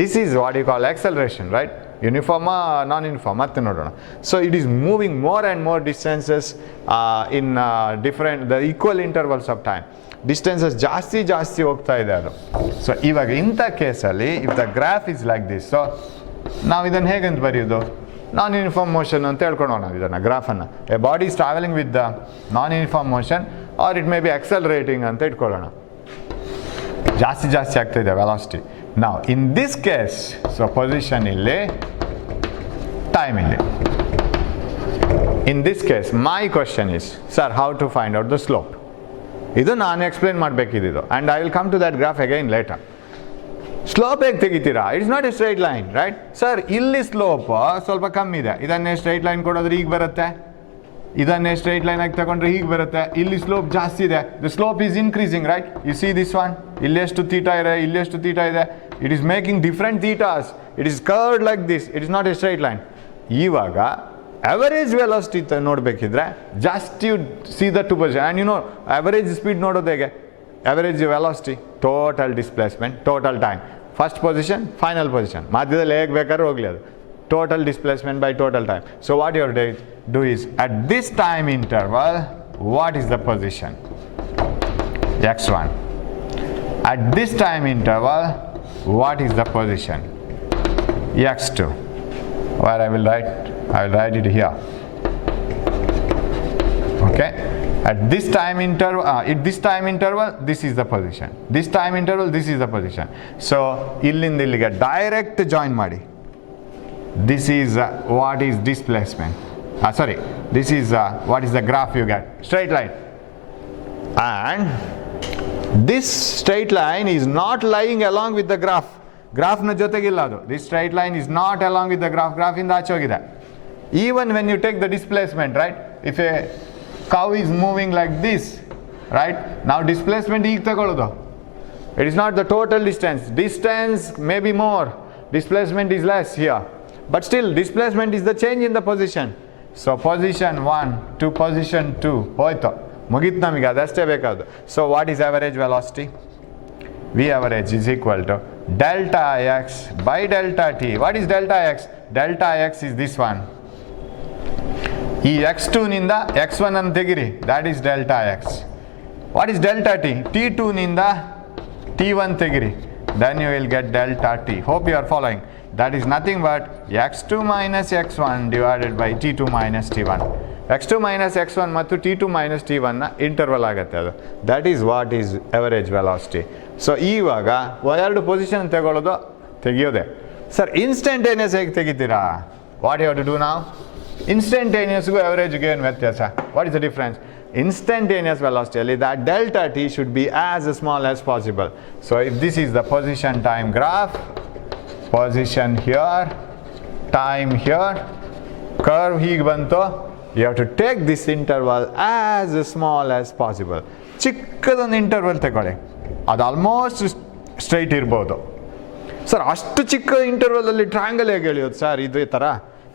This is what you call acceleration, right? Uniform ನಾನ್ ಯೂನಿಫಾರ್ಮ್ ಮತ್ತೆ ನೋಡೋಣ. So it is moving more and more distances in different the equal intervals of time. Distances ಜಾಸ್ತಿ ಹೋಗ್ತಾ ಇದೆ ಅದು. ಸೊ ಇವಾಗ ಇಂಥ ಕೇಸಲ್ಲಿ if the graph is like this, so ನಾವು ಇದನ್ನು ಹೇಗಂತ ಬರೆಯೋದು? ನಾನ್ ಯೂನಿಫಾರ್ಮ್ ಮೋಷನ್ ಅಂತ ಹೇಳ್ಕೊಳ್ಳೋಣ ನಾವು ಇದನ್ನು, ಗ್ರಾಫನ್ನು. A body is travelling with the non uniform motion or it may be accelerating ಅಂತ ಇಟ್ಕೊಳ್ಳೋಣ. ಜಾಸ್ತಿ ಆಗ್ತಾಯಿದೆ ವೆಲಾಸಿಟಿ. ನಾವು in this case, so position ಇಲ್ಲಿ, ಟೈಮ್ ಇಲ್ಲಿ. In this case my question is, sir how to find out the slope? ಇದು ನಾನು explain ಮಾಡಬೇಕಿದ್ದು, and I will come to that graph again later. Slope ಹೇಗೆ ತೆಗಿತೀರಾ? It's not a straight line, right? Sir ಇಲ್ಲಿ ಸ್ಲೋಪ್ ಸ್ವಲ್ಪ ಕಮ್ಮಿ ಇದೆ, ಇದನ್ನೇ ಸ್ಟ್ರೈಟ್ ಲೈನ್ ಕೊಡೋದ್ರೆ ಈಗ ಬರುತ್ತೆ, ಇದನ್ನೇ ಸ್ಟ್ರೈಟ್ ಲೈನ್ ಆಗಿ ತಗೊಂಡ್ರೆ ಹೀಗೆ ಬರುತ್ತೆ. ಇಲ್ಲಿ ಸ್ಲೋಪ್ ಜಾಸ್ತಿ ಇದೆ, the slope is increasing, right? You see this one, ಇಲ್ಲೆಷ್ಟು ತೀಟಾ ಇದೆ, ಇಲ್ಲೆಷ್ಟು ತೀಟಾ ಇದೆ. It is making different thetas, it is curved like this, it is not a straight line. ಇವಾಗ ಅವರೇಜ್ ವೆಲಾಸಿಟಿ ನೋಡಬೇಕಿದ್ರೆ just you see the two position and you know average speed ನೋಡೋದು ಹೇಗೆ? Average velocity, total displacement, total time, first position, final position, ಮಧ್ಯದಲ್ಲಿ ಹೇಗೆ ಬೇಕಾದ್ರೂ ಹೋಗಲಿ ಅದು, total displacement by total time. So what you do is at this time interval, what is the position? x1. At this time interval, what is the position? x2. Where I will write it here. Okay, at this time interval, this is the position. This time interval, this is the position. So illinda illige direct join ಮಾಡಿ. This is what is displacement. This is what is the graph you get? Straight line. And this straight line is not lying along with the graph. Graph na jotegilla adu. This straight line is not along with the graph. Graph inda ಆಚೆ ಹೋಗಿದೆ. Even when you take the displacement, right? If a cow is moving like this, right? Now displacement ಈಗ ತಗೊಳ್ಳೋದು. It is not the total distance. Distance may be more. Displacement is less here. But still displacement is the change in the position. So position 1 to position 2 ಹೋಯ್ತು, ಮುಗೀತು, ನಮಗೆ ಅದಷ್ಟೇ ಬೇಕಾದ್ದು. So what is average velocity? V average is equal to delta x by delta t. What is delta x? Delta x is this one. ಈ x2 ನಿಂದ x1 ಅನ್ನು ತೆಗಿರಿ, that is delta x. What is delta t? T2 ನಿಂದ T1 ತೆಗಿರಿ, then you will get delta t. Hope you are following. That is nothing but x2 minus x1 divided by t2 minus t1. x2 minus x1 ಮತ್ತು t2 minus t1 ನ ಇಂಟರ್ವಲ್ ಆಗುತ್ತೆ ಅದು. That is what is average velocity. So ಇವಾಗ ಎರಡು position ತೆಗಿಯೋದೆ. Sir instantaneous ಹೇಗೆ ತೆಗಿತೀರಾ? What you have to do now? ಇನ್ಸ್ಟಂಟೇನಿಯಸ್ಗೂ ಅವರೇಜ್ಗೆ ಏನು ವ್ಯತ್ಯಾಸ? What is the difference? Instantaneous velocity, that delta t should be as small as possible. So if this is the position time graph, position here, time here, curve hige bantu, you have to take this interval as small as possible. ಚಿಕ್ಕದೊಂದು interval ತಗೊಳ್ಳಿ, ಅದು almost straight ಇರ್ಬೋದು. ಸರ್ ಅಷ್ಟು ಚಿಕ್ಕ ಇಂಟರ್ವಲಲ್ಲಿ ಟ್ರಯಾಂಗಲ್ ಹೇಗೆ ಎಳೆಯೋದು ಸರ್? ಇದೇ ಥರ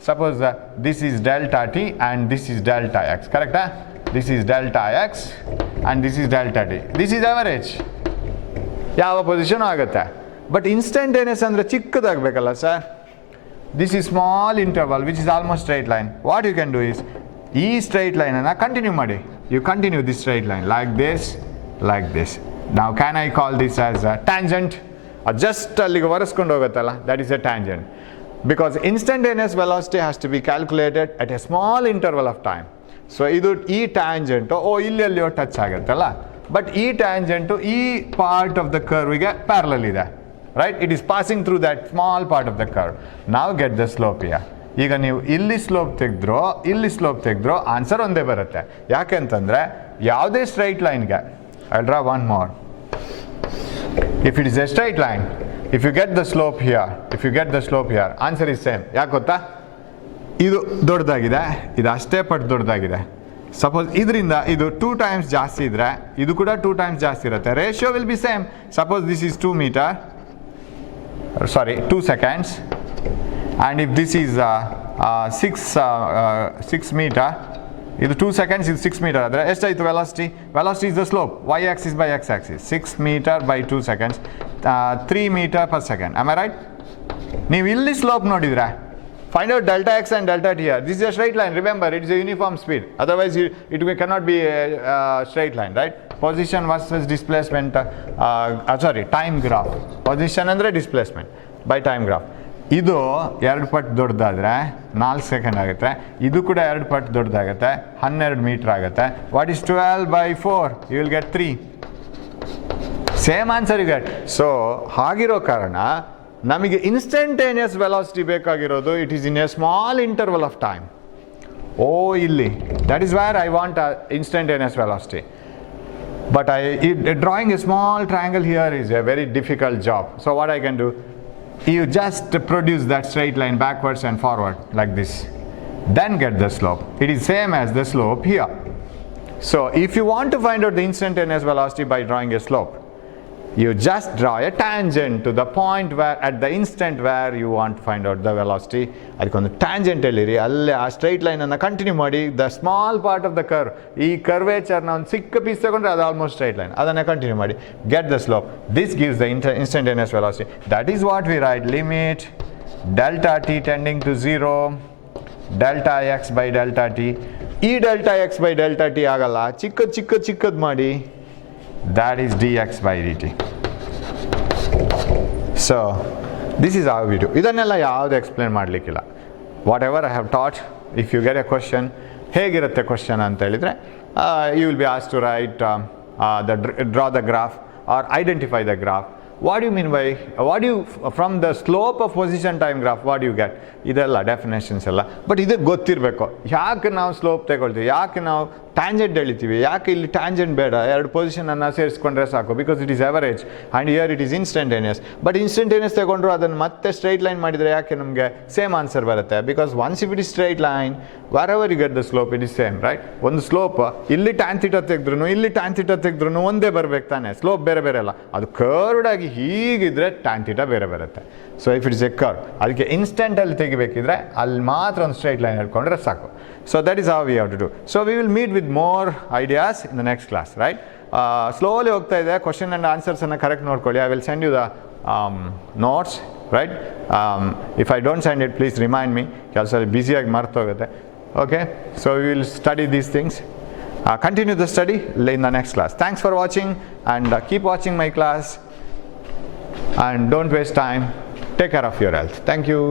suppose this is delta T and this is delta X, ಕರೆಕ್ಟಾ? This is delta x and this is delta t. This is average. ಯಾವ ಪೊಸಿಷನ್ ಆಗುತ್ತೆ. ಬಟ್ ಇನ್ಸ್ಟಂಟೇನಿಯಸ್ ಅಂದರೆ ಚಿಕ್ಕದಾಗಬೇಕಲ್ಲ sir? This is small interval which is almost straight line. What you can do is, ಈ straight ಲೈನನ್ನು continue ಮಾಡಿ. You continue this straight line like this. ನಾವು can I call this as a tangent. ಅದು just ಅಲ್ಲಿಗೆ ಒರೆಸ್ಕೊಂಡು ಹೋಗುತ್ತಲ್ಲ, that is a tangent. Because instantaneous velocity has to be calculated at a small interval of time. So ಇದು ಈ ಟ್ಯಾಂಜೆಂಟು ಇಲ್ಲೆಲ್ಲಿಯೋ ಟಚ್ ಆಗುತ್ತಲ್ಲ, ಬಟ್ ಈ ಟ್ಯಾಂಜೆಂಟು ಈ ಪಾರ್ಟ್ ಆಫ್ ದ ಕರ್ವಿಗೆ ಪ್ಯಾರಲಲ್ ಇದೆ, right? It is passing through that small part of the curve. ನಾವು ಗೆಟ್ ದ ಸ್ಲೋಪ್ ಇಯರ್. ಈಗ ನೀವು ಇಲ್ಲಿ ಸ್ಲೋಪ್ ತೆಗೆದ್ರೋ ಆನ್ಸರ್ ಒಂದೇ ಬರುತ್ತೆ. ಯಾಕೆಂತಂದರೆ ಯಾವುದೇ ಸ್ಟ್ರೈಟ್ ಲೈನ್ಗೆ, I draw one more. If it is a straight line, if you get the slope here, answer is same. ಯಾಕೆ ಗೊತ್ತಾ? ಇದು ದೊಡ್ಡದಾಗಿದೆ, ಇದು ಅಷ್ಟೇ ಪಟ್ಟು ದೊಡ್ಡದಾಗಿದೆ. ಸಪೋಸ್ ಇದರಿಂದ ಇದು 2 times ಜಾಸ್ತಿ ಇದ್ದರೆ ಇದು ಕೂಡ 2 times ಜಾಸ್ತಿ ಇರುತ್ತೆ. Ratio will be same. Suppose this is 2 seconds, and if this is 6 meter, ಇದು 2 seconds, ಇದು 6 meter ಆದರೆ ಎಷ್ಟಾಯಿತು velocity? Velocity is the slope, y axis by x axis. 6 meter by 2 seconds, 3 meter per second. Am I right? ನೀವು ಇಲ್ಲಿ ಸ್ಲೋಪ್ ನೋಡಿದ್ರೆ Find out delta x and delta t here. This is a straight line. Remember, it is a uniform speed. Otherwise, it cannot be a straight line, right? Position versus displacement. Time graph. Position andre displacement by time graph. ಇದು 2 ಪಟ್ಟು ದೊಡ್ಡದಾದರೆ 4 ಸೆಕೆಂಡ್ ಆಗುತ್ತೆ. ಇದು ಕೂಡ 2 ಪಟ್ಟು ದೊಡ್ಡದಾಗುತ್ತೆ, 12 meter ಆಗುತ್ತೆ. What is 12/4? You will get 3. Same answer you get. So ಹಾಗಿರೋ ಕಾರಣ ನಮಗೆ ಇನ್ಸ್ಟಂಟೇನಿಯಸ್ ವೆಲಾಸಿಟಿ ಬೇಕಾಗಿರೋದು it is in a small interval of time. ಇಲ್ಲಿ that is where I want instantaneous velocity. But drawing a small triangle here is a very difficult job. So what I can do, you just produce that straight line backwards and forward like this. Then get the slope. It is same as the slope here. So if you want to find out the instantaneous velocity by drawing a slope, you just draw a tangent to the point where at the instant where you want to find out the velocity. ಅದಕ್ಕೊಂದು tangent ಎಲ್ಲಿರಿ, ಅಲ್ಲೇ ಆ straight ಲೈನನ್ನು continue ಮಾಡಿ the small part of the curve, ಈ ಕರ್ವೇಚರ್ನ ಒಂದು ಚಿಕ್ಕ ಪೀಸ್ ತಗೊಂಡ್ರೆ ಅದು ಆಲ್ಮೋಸ್ಟ್ ಸ್ಟ್ರೈಟ್ ಲೈನ್, ಅದನ್ನು ಕಂಟಿನ್ಯೂ ಮಾಡಿ get the slope. This gives the instantaneous velocity. That is what we write limit delta t tending to 0 delta x by delta t. ಈ delta x by delta t ಆಗಲ್ಲ, ಚಿಕ್ಕದು ಮಾಡಿ, that is dx by dt. So this is how we do. ಇದನ್ನೆಲ್ಲ ಯಾವುದು explain ಮಾಡಲಿಕ್ಕಿಲ್ಲ. Whatever I have taught, if you get a question, ಹೇಗಿರುತ್ತೆ question ಅಂತ ಹೇಳಿದರೆ, you will be ask to write draw the graph or identify the graph. What do you mean by, from the slope of position time graph, what do you get? ಇದೆಲ್ಲ ಡೆಫಿನೇಷನ್ಸ್ ಎಲ್ಲ. ಬಟ್ ಇದಕ್ಕೆ ಗೊತ್ತಿರಬೇಕು, ಯಾಕೆ ನಾವು ಸ್ಲೋಪ್ ತಗೊಳ್ತೀವಿ, ಯಾಕೆ ನಾವು ಟ್ಯಾಂಜೆಂಟ್ ಎಳಿತೀವಿ, ಯಾಕೆ ಇಲ್ಲಿ ಟ್ಯಾಂಜೆಂಟ್ ಬೇಡ, 2 ಪೊಸಿಷನನ್ನು ಸೇರಿಸ್ಕೊಂಡ್ರೆ ಸಾಕು, because it is average and here it is instantaneous. But instantaneous ತಗೊಂಡ್ರು ಅದನ್ನು ಮತ್ತೆ ಸ್ಟ್ರೈಟ್ ಲೈನ್ ಮಾಡಿದರೆ ಯಾಕೆ ನಮಗೆ ಸೇಮ್ ಆನ್ಸರ್ ಬರುತ್ತೆ? Because once if it is straight line, wherever you get the slope it is same, right? ಒಂದು slope ಇಲ್ಲಿ tan theta ತೆಗೆದ್ರು, ಇಲ್ಲಿ ಟ್ಯಾನ್ ಥೀಟಾ ತೆಗೆದ್ರು ಒಂದೇ ಬರಬೇಕು ತಾನೆ, ಸ್ಲೋಪ್ ಬೇರೆ ಬೇರೆ ಅಲ್ಲ. ಅದು ಕರ್ವ್ಡ್ ಆಗಿ ಹೀಗಿದ್ರೆ ಟ್ಯಾನ್ ಥೀಟಾ ಬೇರೆ ಬರುತ್ತೆ. So if it's A curve, ಅದಕ್ಕೆ ಇನ್ಸ್ಟೆಂಟಲ್ಲಿ ತೆಗಿಬೇಕಿದ್ರೆ ಅಲ್ಲಿ ಮಾತ್ರ ಒಂದು ಸ್ಟ್ರೈಟ್ ಲೈನ್ ಹಿಡ್ಕೊಂಡ್ರೆ ಸಾಕು. So that is how we have to do. So we will meet with more ideas in the next class, right? Slowly ಹೋಗ್ತಾ ಇದೆ, ಕ್ವಶನ್ ಆ್ಯಂಡ್ ಆನ್ಸರ್ಸನ್ನು ಕರೆಕ್ಟ್ ನೋಡ್ಕೊಳ್ಳಿ. I will send you the notes, right? If I don't send it, please remind me. ಕೆಲಸದಲ್ಲಿ ಬ್ಯುಸಿಯಾಗಿ ಮರ್ತೋಗುತ್ತೆ. Okay? So we will study these things. Continue the study in the next class. Thanks for watching, and keep watching my class, and don't waste time. Take care of your health. Thank you.